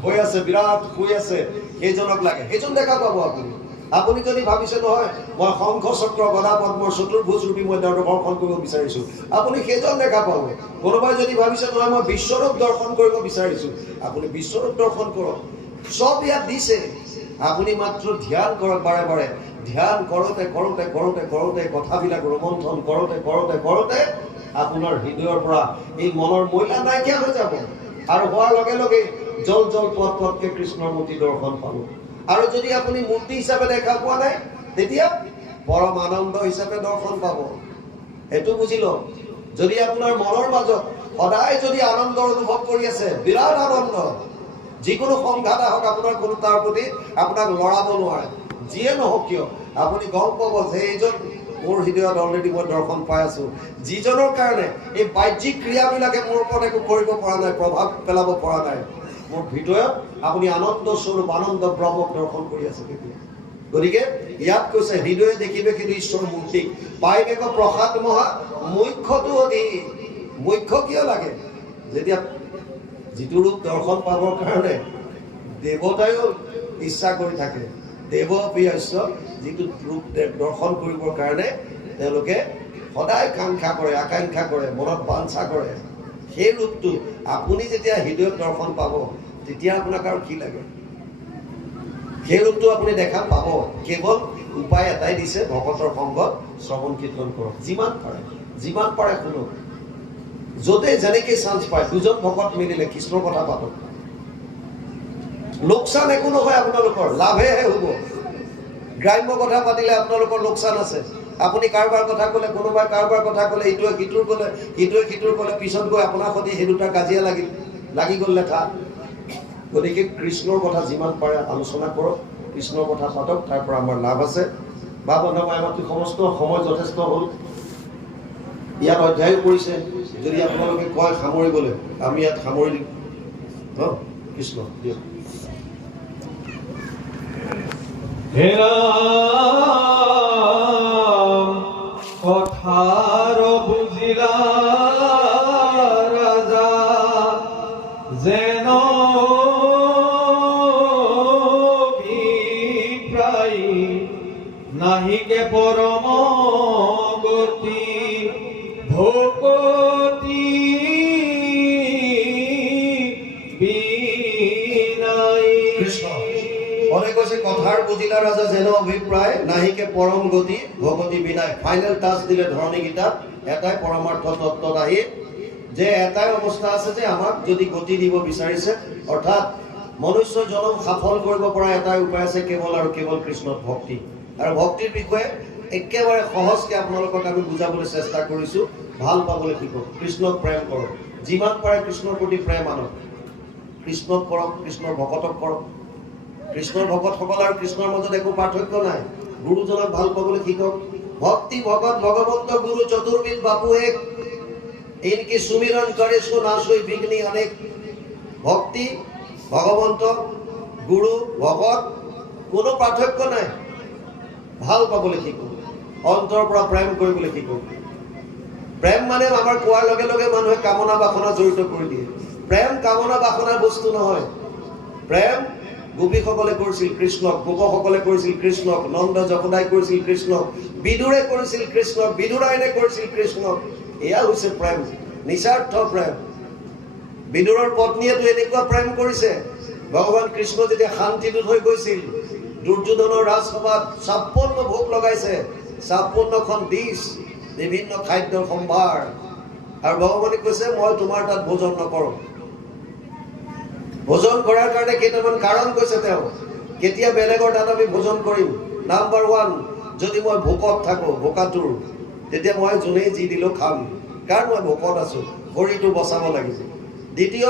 হৈ আছে বিৰাট শুই আছে সেইজনক লাগে, সেইজন দেখা পাব আপুনি। আপুনি যদি ভাবিছে নহয় মই শংখ চক্ৰ গদা পদ্মৰ চতুৰ্ভুজ ৰূপী মই তেওঁৰ দৰ্শন কৰিব বিচাৰিছোঁ, আপুনি সেইজন দেখা পাব। কোনোবাই যদি ভাবিছে নহয় মই বিশ্বৰূপ দৰ্শন কৰিব বিচাৰিছোঁ, আপুনি বিশ্বৰূপ দৰ্শন কৰক। চব ইয়াত দিছে, আপুনি মাত্ৰ ধ্যান কৰক বাৰে বাৰে। ধ্যান কৰোঁতে কৰোঁতে কৰোঁতে কৰোঁতে কথাবিলাক ৰোমন্থন কৰোঁতে কৰোঁতে কৰোঁতে আপোনাৰ হৃদয়ৰ পৰা এই মনৰ মইলা নাইকিয়া হৈ যাব, আৰু হোৱাৰ লগে লগে জল জল পথ পথকে কৃষ্ণৰ মূৰ্তি দৰ্শন পাব। আৰু যদি আপুনি মূৰ্তি হিচাপে দেখা পোৱা নাই, তেতিয়া পৰম আনন্দ হিচাপে দৰ্শন পাব। সেইটো বুজি লওক। যদি আপোনাৰ মনৰ মাজত সদায় যদি আনন্দ অনুভৱ কৰি আছে, বিৰাট আনন্দ, যিকোনো সংঘাত আহক আপোনাৰ কোনো তাৰ প্ৰতি আপোনাক লৰাব নোৱাৰে, যিয়ে নহওক কিয় আপুনি গম পাব যে এইজন মোৰ হৃদয়ত অলৰেডি মই দৰ্শন পাই আছো, যিজনৰ কাৰণে এই বাহ্যিক ক্ৰিয়াবিলাকে মোৰ ওপৰত একো কৰিব পৰা নাই, প্ৰভাৱ পেলাব পৰা নাই। মোৰ হৃদয়ত আপুনি আনন্দ স্বৰূপ আনন্দ ব্ৰহ্মক দৰ্শন কৰি আছে তেতিয়া। গতিকে ইয়াত কৈছে হৃদয়ে দেখিবে কিন্তু ঈশ্বৰ মূৰ্তিক, পাইবে প্ৰসাদ মহা মুখ্যটো অধিক। মুখ্য কিয় লাগে? যেতিয়া যিটো ৰূপ দৰ্শন পাবৰ কাৰণে দেৱতায়ো ইচ্ছা কৰি থাকে, দেৱ প্ৰিয়স্য যিটো ৰূপ দৰ্শন কৰিবৰ কাৰণে তেওঁলোকে সদায় কাংক্ষা কৰে, আকাংক্ষা কৰে, মনত বাঞ্ছা কৰে। সেই ৰূপটো আপুনি যেতিয়া হৃদয়ত দৰ্শন পাব তেতিয়া আপোনাক আৰু কি লাগে? সেই ৰূপটো আপুনি দেখা পাব। কেৱল উপায় এটাই দিছে, ভকতৰ সংগত শ্ৰৱণ কীৰ্তন কৰক, যিমান পাৰে শুনক। য'তে যেনেকৈ চান্স পায় দুজন ভকত মিলিলে কৃষ্ণৰ কথা পাতক। লোকচান একো নহয়, আপোনালোকৰ লাভেহে হ'ব। গ্ৰাম্য কথা পাতিলে আপোনালোকৰ লোকচান আছে। আপুনি কাৰোবাৰ কথা ক'লে, কোনোবাই কাৰোবাৰ কথা ক'লে, ইটোৱে সিটোৰ ক'লে, সিটোৱে সিটোৰ ক'লে, পিছত গৈ আপোনাৰ সৈতে সেই দুটা কাজিয়া লাগি গ'ল লেঠা। গতিকে কৃষ্ণৰ কথা যিমান পাৰে আলোচনা কৰক, কৃষ্ণৰ কথা পাতক, তাৰ পৰা আমাৰ লাভ আছে। বা বন্ধু আমাতকৈ সমস্ত সময় যথেষ্ট হ'ল। ইয়াত অধ্যায়ো কৰিছে, যদি আপোনালোকে কয় সামৰিবলৈ আমি ইয়াত সামৰি দিম। কৃষ্ণ দিয়ক। হে ৰাম কথাৰ বুজিলা ৰাজা, যেন অভিপ্ৰায় নাহিকে পৰম গতি ভকতি বিনাই। কৃষ্ণ অনেক কৈছে কথাৰ বুজিলা ৰাজা যেন অভিপ্ৰায় নাহিকে পৰম গতি ভকতি বিনাই। ফাইনেল টাচ দিলে ধৰণী গীতাত এটাই পৰমাৰ্থ তত্ত্বত আহি যে এটাই অৱস্থা আছে যে আমাক যদি গতি দিব বিচাৰিছে, অৰ্থাৎ মনুষ্য জনম সফল কৰিব পৰা এটাই উপায় আছে, কেৱল আৰু কেৱল কৃষ্ণত ভক্তি। আৰু ভক্তিৰ বিষয়ে একেবাৰে সহজকৈ আপোনালোকক আমি বুজাবলৈ চেষ্টা কৰিছোঁ। ভাল পাবলৈ শিকক, কৃষ্ণক প্ৰেম কৰক, যিমান পাৰে কৃষ্ণৰ প্ৰতি প্ৰেম আনক, কৃষ্ণক কৰক, কৃষ্ণৰ ভকতক কৰক। কৃষ্ণৰ ভকতসকল আৰু কৃষ্ণৰ মাজত একো পাৰ্থক্য নাই। গুৰুজনক ভাল পাবলৈ শিকক। ভক্তি ভগত ভগৱন্ত গুৰু চতুৰ্বিদ বাপু এক, ইনকি সুমিৰন কৰে সো নাশৈ বিঘ্নি অনেক। ভক্তি ভগৱন্ত গুৰু ভগত কোনো পাৰ্থক্য নাই। ভাল পাবলৈ শিকক, অন্তৰৰ পৰা প্ৰেম কৰিবলৈ শিকক। প্ৰেম মানে আমাৰ কোৱাৰ লগে লগে মানুহে কামনা বাসনা জড়িত কৰি দিয়ে। প্ৰেম কামনা বাসনাৰ বস্তু নহয়। প্ৰেম গোপীসকলে কৰিছিল কৃষ্ণক, গোপসকলে কৰিছিল কৃষ্ণক, নন্দ যশোদাই কৰিছিল কৃষ্ণক, বিদুৰে কৰিছিল কৃষ্ণক, বিদুৰায়নে কৰিছিল কৃষ্ণক। এয়া হৈছে প্ৰেম, নিস্বাৰ্থ প্ৰেম। বিদুৰৰ পত্নীয়েতো এনেকুৱা প্ৰেম কৰিছে। ভগৱান কৃষ্ণ যেতিয়া শান্তিদূত হৈ গৈছিল, দুৰ্যোধনৰ ৰাজসভাত 56 ভোগ লগাইছে, 56খন ডিছ, বিভিন্ন খাদ্যৰ সম্ভাৰ। আৰু ভগৱানে কৈছে মই তোমাৰ তাত ভোজন নকৰোঁ। ভোজন কৰাৰ কাৰণে কেইটামান কাৰণ কৈছে তেওঁ। কেতিয়া বেলেগৰ তাত আমি ভোজন কৰিম? নাম্বাৰ 1, যদি মই ভোকত থাকোঁ, ভোকাতুৰ, তেতিয়া মই যোনেই যি দিলেও খাম, কাৰণ মই ভোকত আছোঁ, শৰীৰটো বচাব লাগিব। দ্বিতীয়,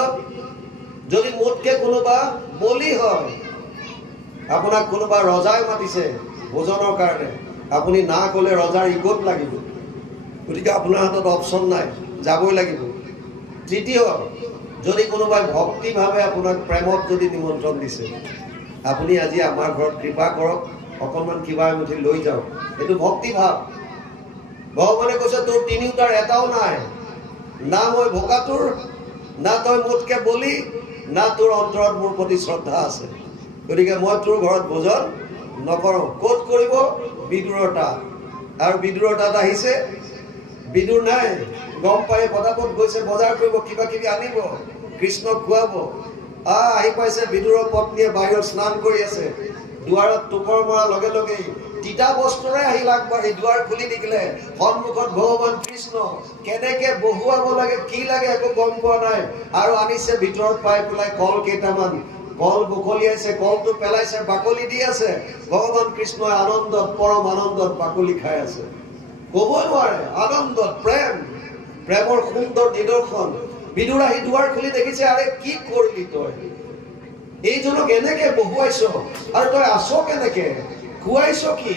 যদি মোতকৈ কোনোবা বলি হয়, আপোনাক কোনোবা ৰজাই মাতিছে ভোজনৰ কাৰণে, আপুনি না ক'লে ৰজাৰ ইগত লাগিব। গতিকে আপোনাৰ হাতত অপশ্যন নাই, যাবই লাগিব। তৃতীয়, যদি কোনোবাই ভক্তিভাৱে আপোনাক প্ৰেমত যদি নিমন্ত্ৰণ দিছে, আপুনি আজি আমাৰ ঘৰত কৃপা কৰক, অকণমান কিবা এমুঠি লৈ যাওক, এইটো ভক্তিভাৱ। ভগৱানে কৈছে তোৰ তিনিওটাৰ এটাও নাই, না মই ভোকাটোৰ, না তই মোতকে বলি, না তোৰ অন্তৰত মোৰ প্ৰতি শ্ৰদ্ধা আছে, গতিকে মই তোৰ ঘৰত ভোজন নকৰোঁ। ক'ত কৰিব? বিদুৰৰ তাত। আৰু বিদুৰৰ তাত আহিছে, বিদুৰ নাই, গম পাই পটাপট গৈছে বজাৰ কৰিব, কিবা কিবি আনিব, কৃষ্ণক খুৱাব। আহি পাইছে, বিদুৰৰ পত্নীয়ে বাহিৰত স্নান কৰি আছে, দুৱাৰত টোপৰ মৰাৰ লগে লগেই তিতা বস্তুৰে আহিল আগবাঢ়ি, দুৱাৰ খুলি নিদিলে, সন্মুখত ভগৱান কৃষ্ণ, কেনেকে বহুৱাব লাগে কি লাগে একো গম পোৱা নাই, আৰু আনিছে ভিতৰত পাই পেলাই কল কেইটামান, কল বুখলিয়াইছে, কলটো পেলাইছে, বাকলি দি আছে, ভগৱান কৃষ্ণই আনন্দত, পৰম আনন্দত বাকলি খাই আছে, ক'ব নোৱাৰে, আনন্দত, প্ৰেমৰ সুন্দৰ নিদৰ্শন। বিদুৰ আহি দুৱাৰ খুলি দেখিছে, আৰে কি কৰিলি তই, এইজনক এনেকে বহুৱাইছ, আৰু তই আছ কেনেকে, খুৱাইছ কি,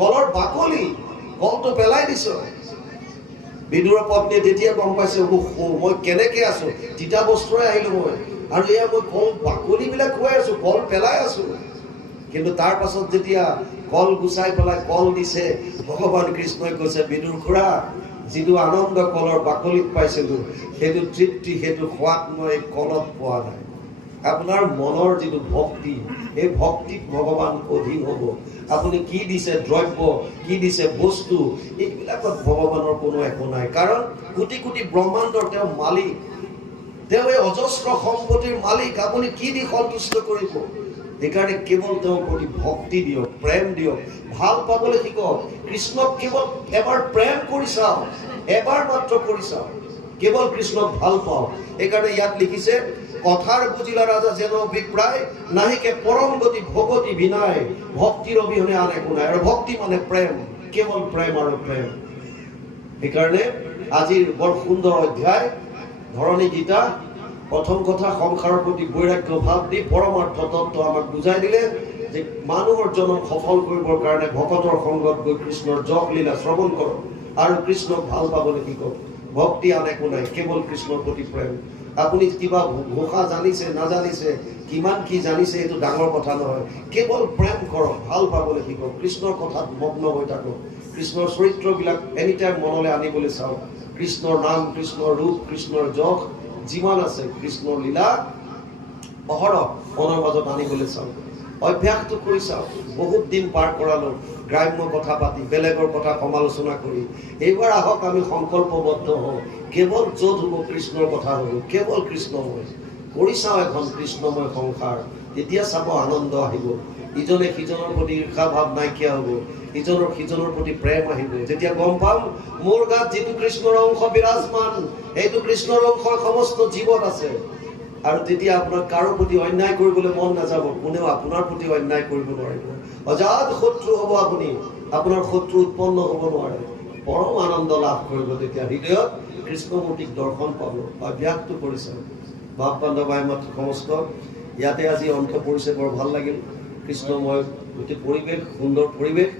কলৰ বাকলি, কলটো পেলাই দিছ। বিদুৰৰ পত্নীয়ে তেতিয়া গম পাইছে, মই কেনেকে আছো, তিতা বস্তুৰে আহিলো মই, আৰু এয়া মই কল বাকলিবিলাক খুৱাই আছো, কল পেলাই আছো। কিন্তু তাৰ পাছত যেতিয়া কল গুচাই পেলাই কল দিছে, ভগৱান কৃষ্ণই কৈছে, বিদুৰ খুৰা, যিটো আনন্দ কলৰ বাকলিত পাইছিলো, সেইটো তৃপ্তি, সেইটো সোৱাদ মই কলত পোৱা নাই। আপোনাৰ মনৰ যিটো ভক্তি, এই ভক্তিত ভগৱান অধীন হ'ব। আপুনি কি দিছে দ্ৰব্য, কি দিছে বস্তু, এইবিলাকত ভগৱানৰ কোনো একো নাই, কাৰণ কোটি কোটি ব্ৰহ্মাণ্ডৰ তেওঁ মালিক, তেওঁ এই অজস্ৰ সম্পত্তিৰ মালিক। আপুনি কি দি সন্তুষ্ট কৰিব? সেইকাৰণে কেৱল তেওঁৰ প্ৰতি ভক্তি দিয়ক, প্ৰেম দিয়ক, ভাল পাবলৈ শিকক। কৃষ্ণক কেৱল এবাৰ প্ৰেম কৰি চাওক, এবাৰ মাত্ৰ কৰি চাওক, কেৱল কৃষ্ণক ভাল পাওঁ। সেইকাৰণে ইয়াত লিখিছে, কথাৰ বুজিলা ৰাজা যেন অভিপ্ৰায়, নাহিকে পৰম গতি ভগতি বিনাই, ভক্তিৰ অবিহনে আন একো নাই। আৰু ভক্তি মানে প্ৰেম, কেৱল প্ৰেম আৰু প্ৰেম। সেইকাৰণে আজিৰ বৰ সুন্দৰ অধ্যায় ধৰণী গীতা। প্ৰথম কথা, সংসাৰৰ প্ৰতি বৈৰাগ্য ভাৱ দি পৰমাৰ্থ তত্ত্ব আমাক বুজাই দিলে, যে মানুহৰ জনম সফল কৰিবৰ কাৰণে ভকতৰ সংগত গৈ কৃষ্ণৰ যশ লীলা শ্ৰৱণ কৰক, আৰু কৃষ্ণক ভাল পাবলৈ শিকক। ভক্তি আন একো নাই, কেৱল কৃষ্ণৰ প্ৰতি প্ৰেম। আপুনি কিবা ঘোষা জানিছে নাজানিছে, কিমান কি জানিছে, এইটো ডাঙৰ কথা নহয়, কেৱল প্ৰেম কৰক, ভাল পাবলৈ শিকক, কৃষ্ণৰ কথাত মগ্ন হৈ থাকক, কৃষ্ণৰ চৰিত্ৰবিলাক এনি টাইম মনলৈ আনিবলৈ চাওক, কৃষ্ণৰ নাম, কৃষ্ণৰ ৰূপ, কৃষ্ণৰ যশ যিমান আছে, কৃষ্ণৰ লীলা অহৰহ মনৰ মাজত আনিবলৈ চাওক, অভ্যাসটো কৰি চাওক। বহুত দিন পাৰ কৰালো গ্ৰাম্য কথা পাতি, বেলেগৰ কথা সমালোচনা কৰি, এইবাৰ আহক আমি সংকল্পবদ্ধ হওঁ, কেৱল য'ত হ'ব কৃষ্ণৰ কথা হ'ব, কেৱল কৃষ্ণময় কৰি চাওঁ এখন কৃষ্ণময় সংসাৰ, তেতিয়া চাব আনন্দ আহিব, ইজনে সিজনৰ প্ৰতি ঈৰ্ষা ভাৱ নাইকিয়া হ'ব, ইজনৰ সিজনৰ প্ৰতি প্ৰেম আহিব। যেতিয়া গম পাম মোৰ গাত যিটো কৃষ্ণৰ অংশ বিৰাজমান, সেইটো কৃষ্ণৰ অংশ সমস্ত জীৱত আছে, আৰু তেতিয়া আপোনাৰ কাৰো প্ৰতি অন্যায় কৰিবলৈ মন নাযাব, কোনেও আপোনাৰ প্ৰতি অন্যায় কৰিব নোৱাৰিব, অজাত শত্ৰু হ'ব আপুনি, আপোনাৰ শত্ৰু উৎপন্ন হ'ব নোৱাৰে, পৰম আনন্দ লাভ কৰিব। তেতিয়া হৃদয়ত কৃষ্ণমূৰ্তিক দৰ্শন পাব। অভ্যাসটো কৰিছে বাপ বান্ধৱ মাত সমস্ত ইয়াতে আজি অন্ত পৰিছে, বৰ ভাল লাগিল। কৃষ্ণময় গোটেই পৰিৱেশ, সুন্দৰ পৰিৱেশ।